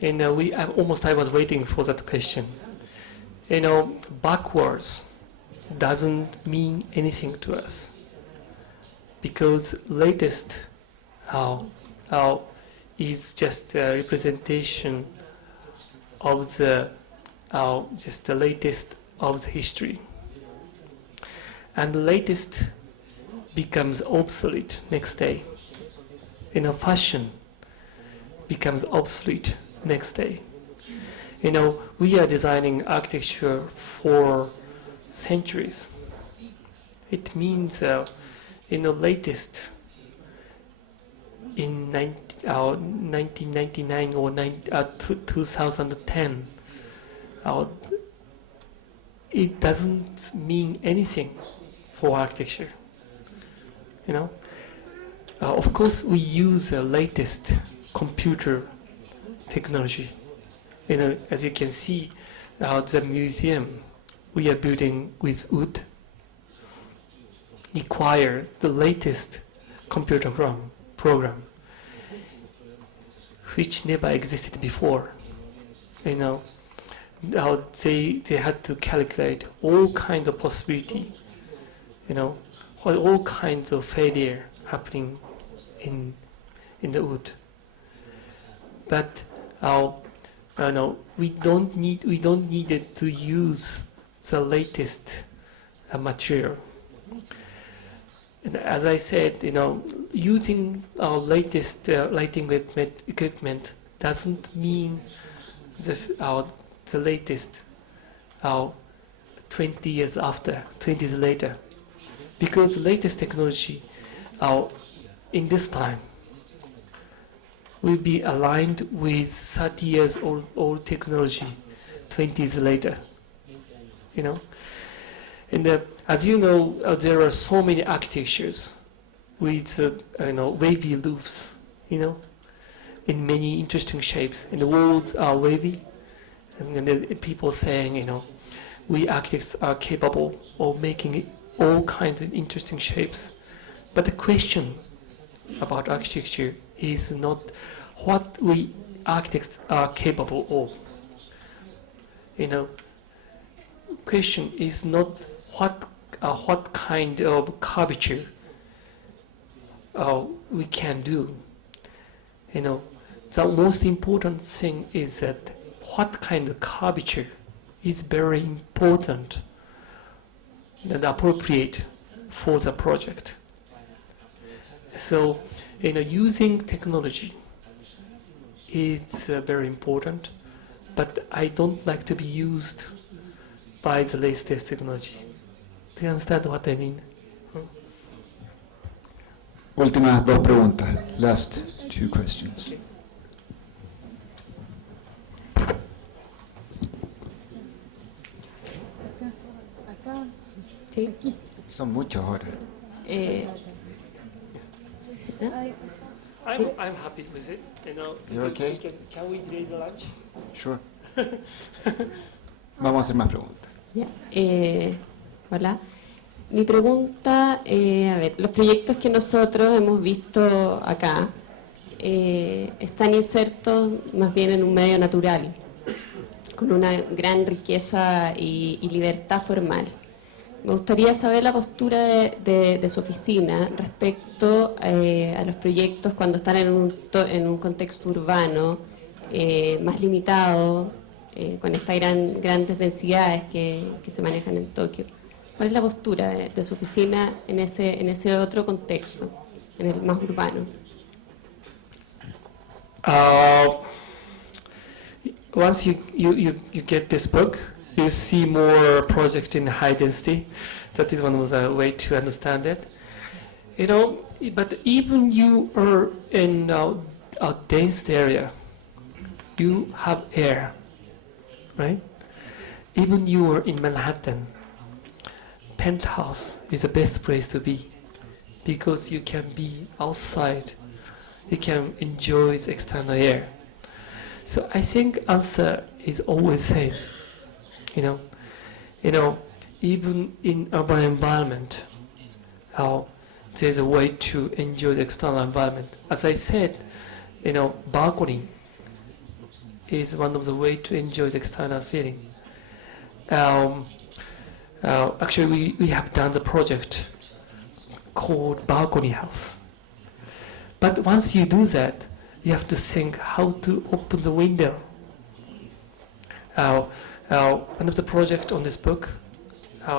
And I was waiting for that question. You know, backwards doesn't mean anything to us, because latest is just a representation of the just the latest of the history, and the latest becomes obsolete next day. You know, fashion becomes obsolete next day. You know, we are designing architecture for centuries. It means, in the latest, in 1999 or 2010, it doesn't mean anything for architecture. You know, of course, we use the latest computer technology. You know, as you can see, the museum we are building with wood require the latest computer program, which never existed before. You know, they had to calculate all kinds of possibility. You know, all kinds of failure happening in the wood. But no, we don't need it to use the latest material. And as I said, you know, using our latest lighting equipment doesn't mean the latest 20 years after, 20 years later, because the latest technology in this time will be aligned with 30 years old technology 20 years later, you know. And as you know, there are so many architectures with wavy roofs, you know, in many interesting shapes, and the walls are wavy, and then people saying, you know, we architects are capable of making all kinds of interesting shapes. But the question about architecture is not what we architects are capable of. You know, question is not what kind of curvature we can do. You know, the most important thing is that what kind of curvature is very important and appropriate for the project. So, you know, using technology is very important, but I don't like to be used by the latest technology. Do you understand what I mean? Últimas dos preguntas. Last two questions. Sí. Son muchos ahora. I'm happy with it. You know, You're okay? Can we delay the lunch? Sure. Vamos a hacer más preguntas. Ya, hola. Mi pregunta, a ver, los proyectos que nosotros hemos visto acá están insertos más bien en un medio natural, con una gran riqueza y libertad formal. Me gustaría saber la postura de su oficina respecto a los proyectos cuando están en un contexto urbano más limitado, con estas grandes densidades que se manejan en Tokio. ¿Cuál es la postura de su oficina en ese otro contexto, en el más urbano? Once you get this book, you see more project in high density. That is one of the way to understand it. You know, but even you are in a dense area, you have air, right? Even you are in Manhattan, penthouse is the best place to be because you can be outside, you can enjoy the external air. So I think answer is always same. You know, even in urban environment, there's a way to enjoy the external environment. As I said, you know, balcony is one of the way to enjoy the external feeling. Actually, we have done the project called Balcony House. But once you do that, you have to think how to open the window. One of the project on this book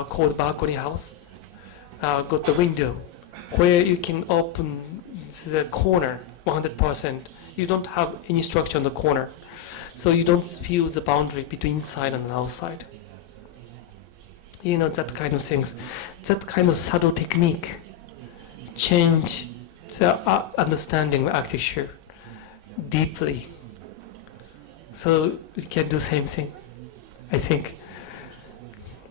called Balcony House got the window where you can open the corner 100%. You don't have any structure on the corner, so you don't feel the boundary between inside and outside. You know, that kind of things, that kind of subtle technique change the understanding of architecture deeply. So we can do the same thing, I think.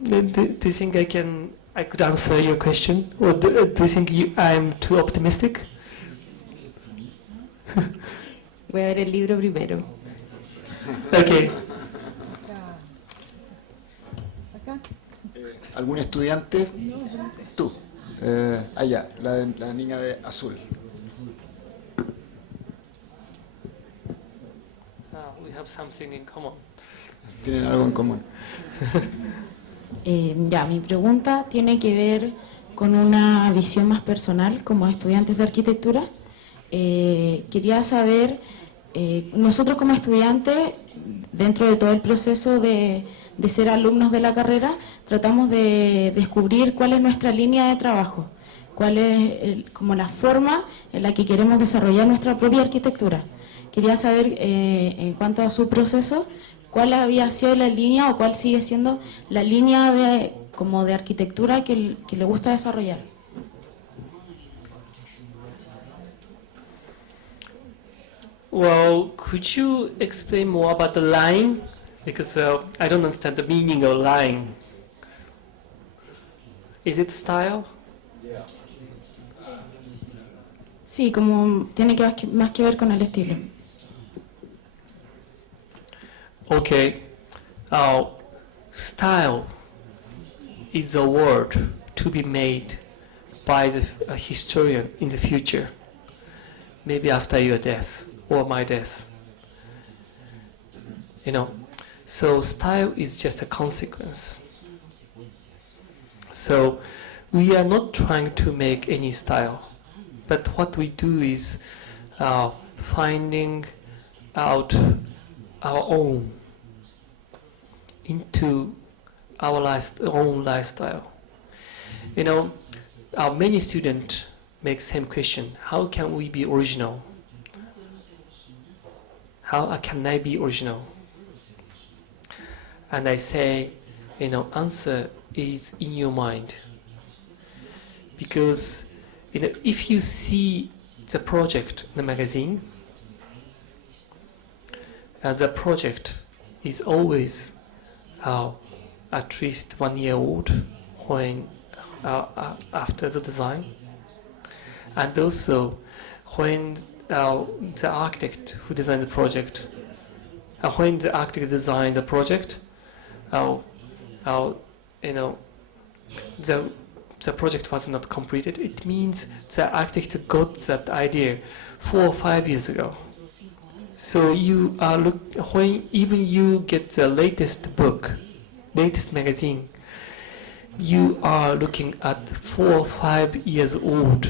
Do you think I could answer your question, or do you think I'm too optimistic? Voy a ver el libro primero. Okay. ¿Algún estudiante? Tú. Allá, la niña de azul. We have something in common. Tienen algo en común. Mi pregunta tiene que ver con una visión más personal como estudiantes de arquitectura. Quería saber, nosotros como estudiantes, dentro de todo el proceso de ser alumnos de la carrera, tratamos de descubrir cuál es nuestra línea de trabajo, cuál es como la forma en la que queremos desarrollar nuestra propia arquitectura. Quería saber, en cuanto a su proceso, cuál había sido la línea o cuál sigue siendo la línea de arquitectura que le gusta desarrollar. Well, could you explain more about the line? Because I don't understand the meaning of line. Is it style? Sí, como tiene más que ver con el estilo. Okay. Style is a word to be made by a historian in the future, maybe after your death or my death. You know, so style is just a consequence. So we are not trying to make any style, but what we do is finding out our own into our own lifestyle. You know, many students make same question: how can we be original? How can I be original? And I say, you know, answer is in your mind. Because, you know, if you see the project in the magazine, the project is always at least 1 year old when after the design, and also when the architect who designed the project, when the architect designed the project, you know, the project was not completed. It means the architect got that idea 4 or 5 years ago. So you are when even you get the latest book, latest magazine, you are looking at 4 or 5 years old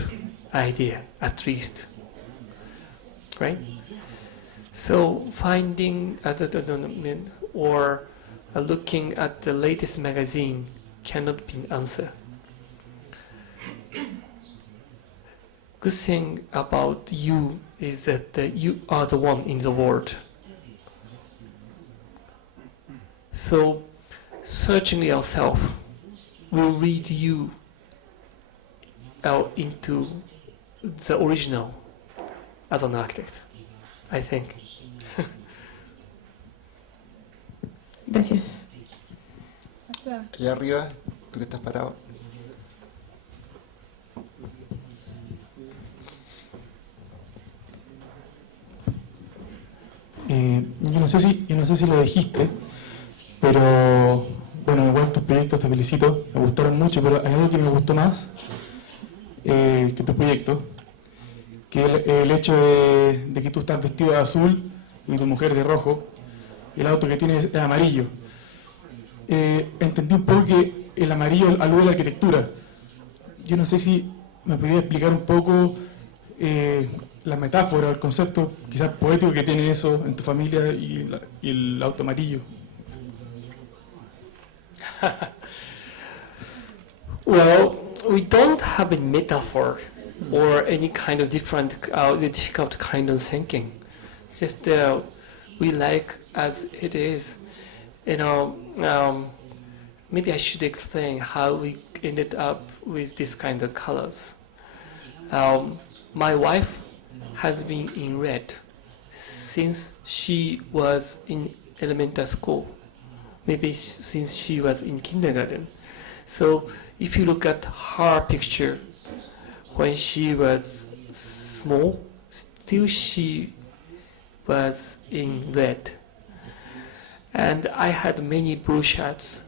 idea at least, right? So finding or looking at the latest magazine cannot be an answer. Good thing about you is that you are the one in the world. So searching yourself will lead you into the original as an architect, I think. Gracias. Allá arriba, tú que estás parado. Yo no sé si lo dijiste, pero bueno, igual tus proyectos, te felicito, me gustaron mucho, pero hay algo que me gustó más que tu proyecto, que el hecho de que tú estás vestido de azul y tu mujer de rojo, y el auto que tienes es amarillo. Entendí un poco que el amarillo alude a la arquitectura. Yo no sé si me podría explicar un poco la metáfora, el concepto quizás poético que tiene eso en tu familia y el auto amarillo. Well, we don't have a metaphor or any kind of different, difficult kind of thinking. Just we like as it is. You know, maybe I should explain how we ended up with this kind of colors. My wife has been in red since she was in elementary school, maybe since she was in kindergarten. So if you look at her picture when she was small, still she was in red. And I had many blue shirts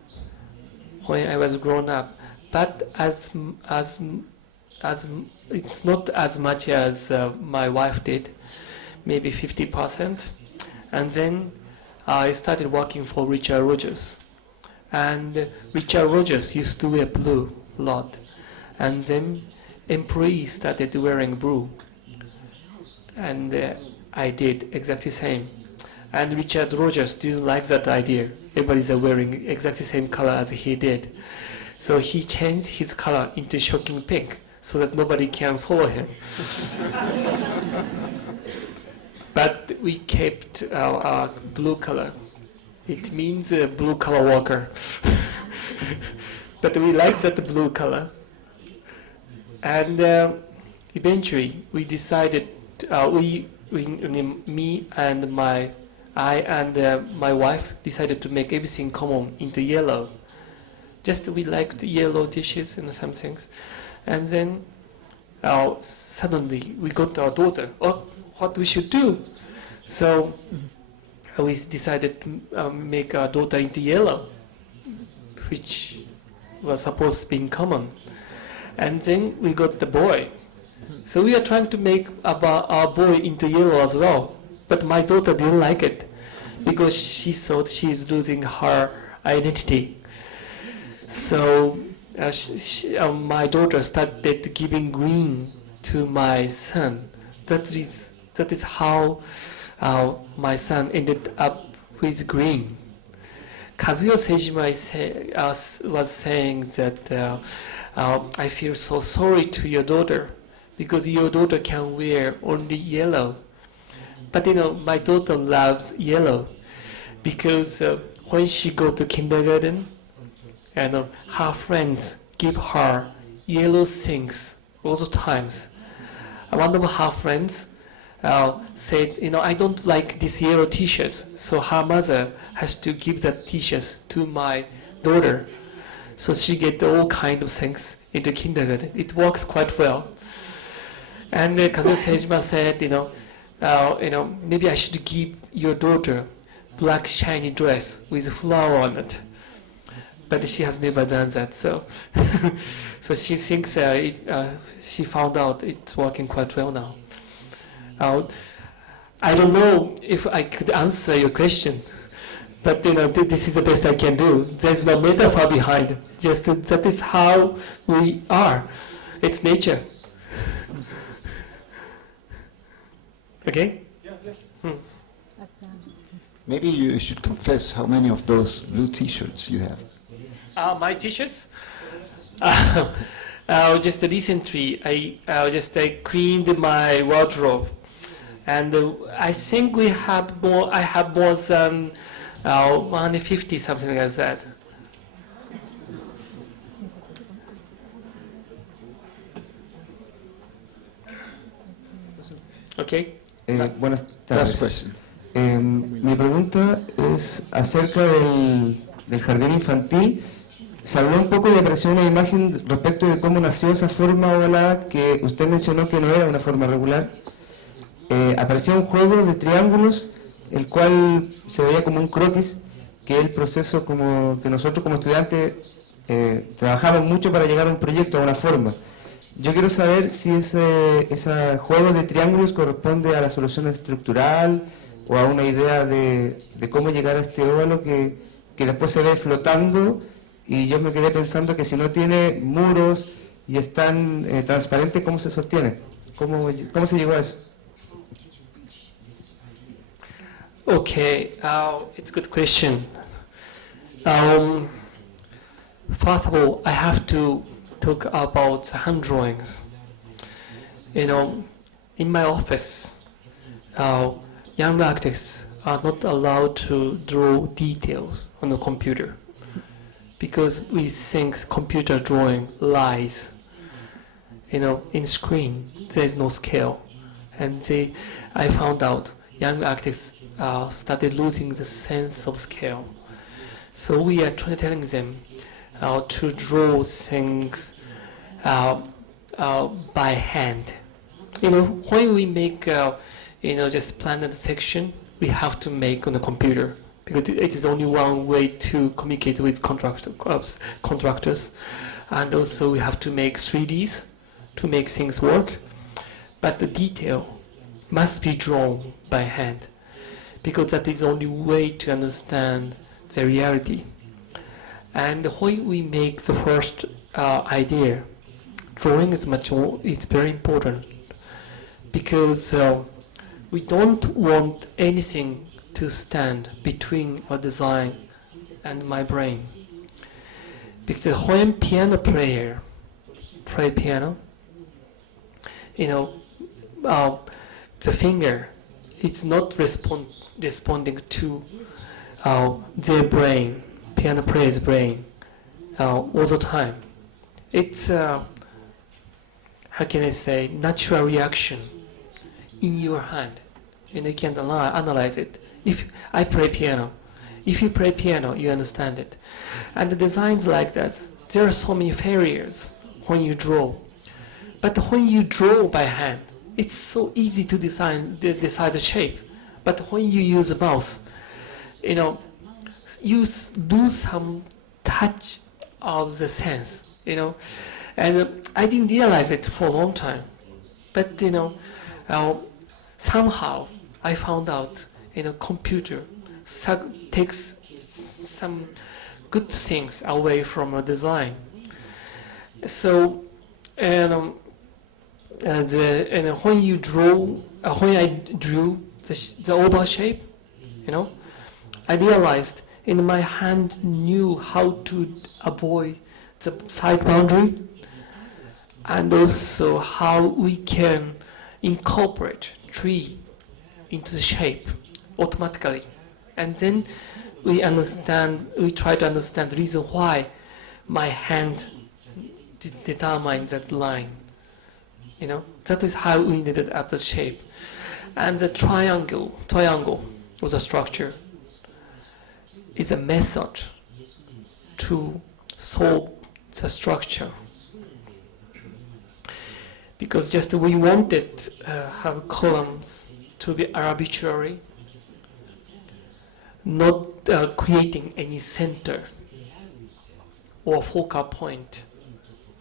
when I was grown up, but as it's not as much as my wife did, maybe 50%. And then I started working for Richard Rogers. And Richard Rogers used to wear blue a lot. And then employees started wearing blue. And I did exactly the same. And Richard Rogers didn't like that idea. Everybody's wearing exactly the same color as he did. So he changed his color into shocking pink, so that nobody can follow him. But we kept our blue color. It means blue collar worker. But we liked that blue color. And eventually we decided, we me and my wife decided to make everything common into yellow. Just we liked yellow dishes and some things, and then suddenly we got our daughter. What we should do? So we decided to make our daughter into yellow, which was supposed to be in common. And then we got the boy. So we are trying to make our boy into yellow as well. But my daughter didn't like it because she thought she's losing her identity. So my daughter started giving green to my son. That is how my son ended up with green. Kazuyo Sejima was saying that I feel so sorry to your daughter because your daughter can wear only yellow. But my daughter loves yellow because when she go to kindergarten, and her friends give her yellow things all the times. One of her friends said, I don't like this yellow t-shirt, so her mother has to give that t-shirt to my daughter. So she get all kind of things into kindergarten. It works quite well. And Kazuo Sejima said, maybe I should give your daughter black shiny dress with a flower on it. But she has never done that, so so she thinks she found out it's working quite well now. I don't know if I could answer your question, but this is the best I can do. There's no metaphor behind. Just that is how we are. It's nature. Okay? Maybe you should confess how many of those blue T-shirts you have. My t-shirts? Just recently, I cleaned my wardrobe, and I think I have more than 150, something like that. Okay. Buenas Last tardes. question. Mi pregunta es acerca del jardín infantil. Se habló un poco y apareció una imagen respecto de cómo nació esa forma ovalada que usted mencionó que no era una forma regular. Aparecía un juego de triángulos, el cual se veía como un croquis, que es el proceso que nosotros como estudiantes trabajamos mucho para llegar a un proyecto, a una forma. Yo quiero saber si ese juego de triángulos corresponde a la solución estructural o a una idea de cómo llegar a este óvalo que después se ve flotando, y yo me quedé pensando que si no tiene muros y es tan transparente, ¿cómo se sostiene? ¿Cómo se llegó a eso? Okay, it's a good question. First of all, I have to talk about hand drawings. In my office, young architects are not allowed to draw details on the computer because we think computer drawing lies. In screen, there is no scale. And I found out young architects started losing the sense of scale. So we are telling them to draw things by hand. When we make just planet section, we have to make on the computer because it is only one way to communicate with contractors, and also we have to make 3Ds to make things work. But the detail must be drawn by hand because that is the only way to understand the reality. And when we make the first idea, drawing is it's very important because we don't want anything to stand between our design and my brain. Because when piano player play piano, the finger, it's not responding to their brain, piano player's brain, all the time. It's how can I say, natural reaction in your hand. and you can analyze it. If I play piano, if you play piano, you understand it. And the designs like that, there are so many failures when you draw. But when you draw by hand, it's so easy to decide the shape. But when you use a mouse, you know, you lose some touch of the sense, you know. And I didn't realize it for a long time. But, you know, somehow I found out, you know, computer takes some good things away from a design. So, and when you draw, when I drew the oval shape, you know, I realized in my hand knew how to avoid the side boundary, and also how we can incorporate tree into the shape automatically. And then we try to understand the reason why my hand determines that line. You know, that is how we ended up the shape. And the triangle was a structure. It's a method to solve the structure. Because just we wanted have columns to be arbitrary, not creating any center or focal point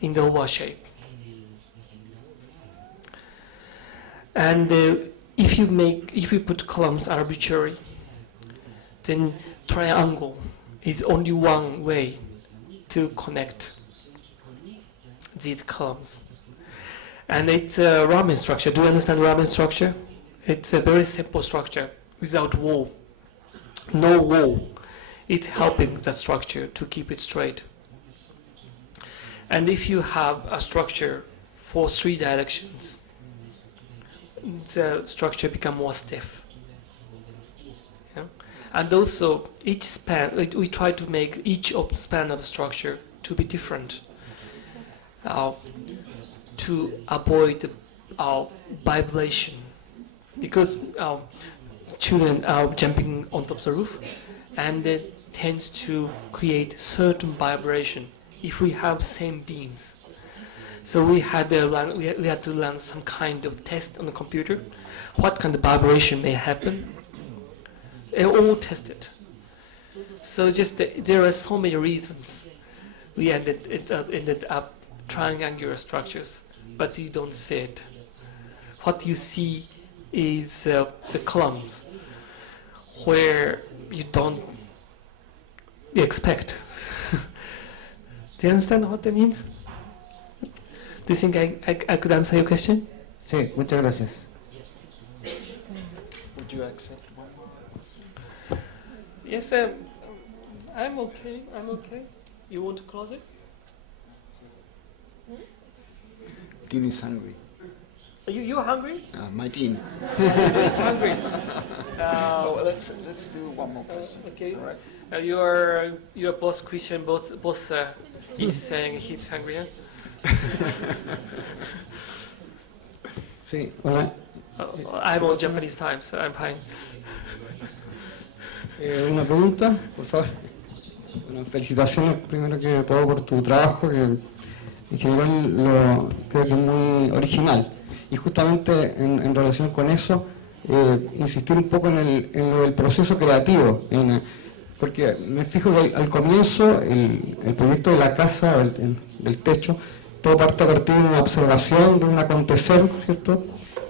in the oval shape. And if you put columns arbitrary, then triangle is only one way to connect these columns. And it's a ramen structure. Do you understand ramen structure? It's a very simple structure without wall. No wall. It's helping the structure to keep it straight. And if you have a structure for 3 directions, the structure becomes more stiff. You know? And also, each span, we try to make each span of the structure to be different, to avoid vibration, because children are jumping on top of the roof, and it tends to create certain vibration if we have same beams. So we had to learn some kind of test on the computer, what kind of vibration may happen. They all tested. So just there are so many reasons we ended up triangular structures, but you don't see it. What you see is the columns where you don't expect. Do you understand what that means? Do you think I could answer your question? Sí, muchas gracias. Would you accept one? Yes, I'm okay. You want to close it? Dean is hungry. You're hungry? My dean. He's hungry. Let's do one more question. Okay. All right. You're both Christian. Both he's saying he's hungry. Huh? Sí, hola. I'm on Japanese time, so I'm fine. Una pregunta, por favor. Bueno, felicitaciones primero que todo por tu trabajo, que en general creo que es muy original. Y justamente en relación con eso, insistir un poco en el proceso creativo, porque me fijo que al comienzo el proyecto de la casa, del techo, todo parte a partir de una observación, de un acontecer, ¿cierto?,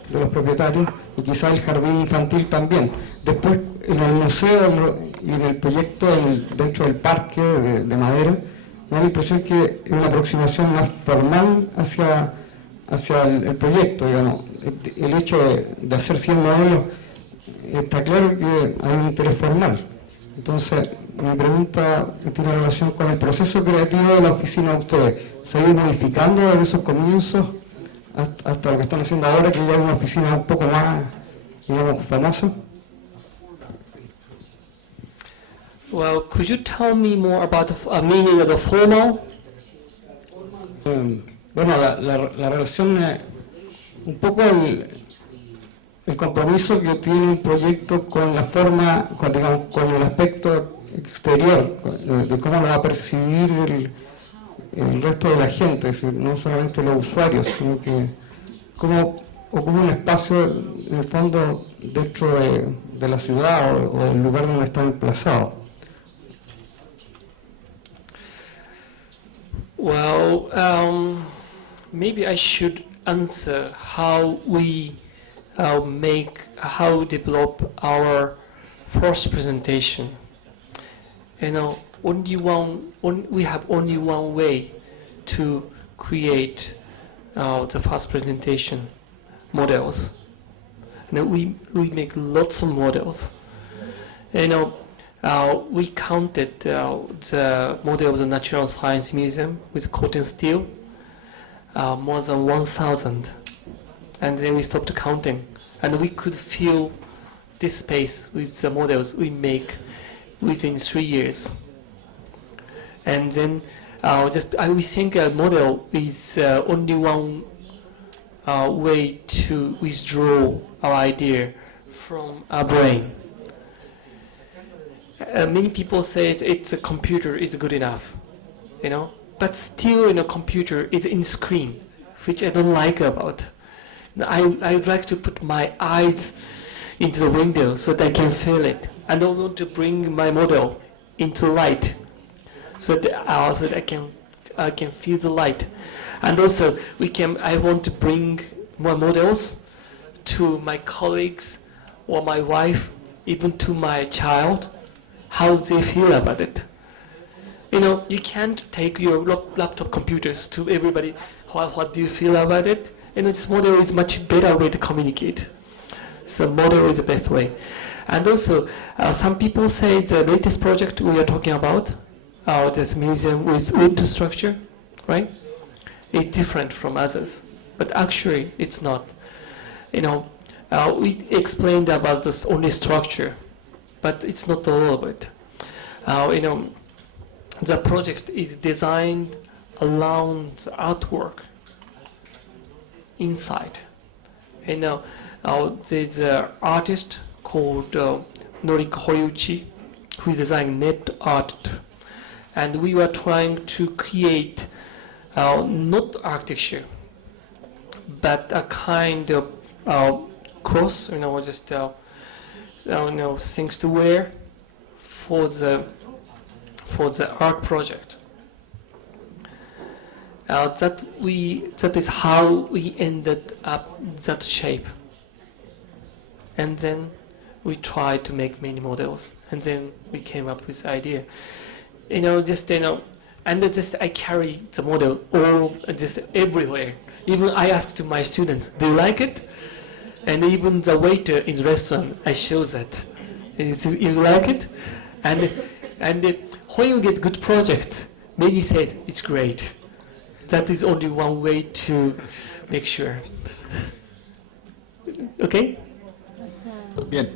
de los propietarios, y quizás el jardín infantil también. Después, en el museo y en el proyecto dentro del parque de madera, me da la impresión que es una aproximación más formal hacia el proyecto, digamos. El hecho de hacer 100 modelos, está claro que hay un interés formal. Entonces, mi pregunta tiene relación con el proceso creativo de la oficina de ustedes. ¿Se ha ido modificando desde esos comienzos hasta lo que están haciendo ahora, que ya hay una oficina un poco más, digamos, famosa? Well, could you tell me more about the meaning of the formal? Bueno, la relación, un poco el compromiso que tiene un proyecto con la forma, digamos, con el aspecto exterior, de cómo lo va a percibir el resto de la gente, es decir, no solamente los usuarios, sino que cómo ocupa un espacio, en el fondo, dentro de la ciudad o el lugar donde está emplazado. Well, maybe I should answer how we develop our first presentation. You know, we have only one way to create the first presentation models. You know, we make lots of models. You know, we counted the model of the Natural Science Museum with cotton steel, more than 1,000. And then we stopped counting. And we could fill this space with the models we make within 3 years. And then we think a model is only one way to withdraw our idea from our brain. Many people say it's a computer is good enough, you know, but still in a computer is in screen, which I don't like about. I would like to put my eyes into the window so that I can feel it. And I want to bring my model into light so that I can feel the light. And also I want to bring more models to my colleagues or my wife, even to my child, how they feel about it. You know, you can't take your laptop computers to everybody, what do you feel about it? And this model is much better way to communicate. So model is the best way. And also, some people say the latest project we are talking about, this museum with wood structure, right? It's different from others. But actually, it's not. You know, we explained about this only structure, but it's not all of it. You know, the project is designed around the artwork inside. You know, there's an artist called Noriko Horiuchi who designed net art, and we were trying to create not architecture, but a kind of cross, you know, just you know, things to wear for the art project. That is how we ended up that shape. And then we tried to make many models, and then we came up with the idea. You know, just you know, and then just I carry the model all just everywhere. Even I asked to my students, "Do you like it?" And even the waiter in the restaurant, I show that. You like it? And when you get good project, many say it's great. That is only one way to make sure. Okay? Bien,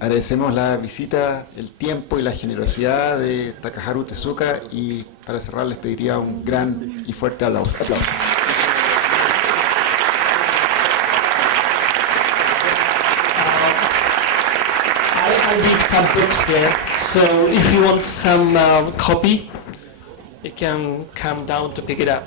agradecemos la visita, el tiempo y la generosidad de Takaharu Tezuka, y para cerrar les pediría un gran y fuerte aplauso. I leave some books there, so if you want some copy, you can come down to pick it up.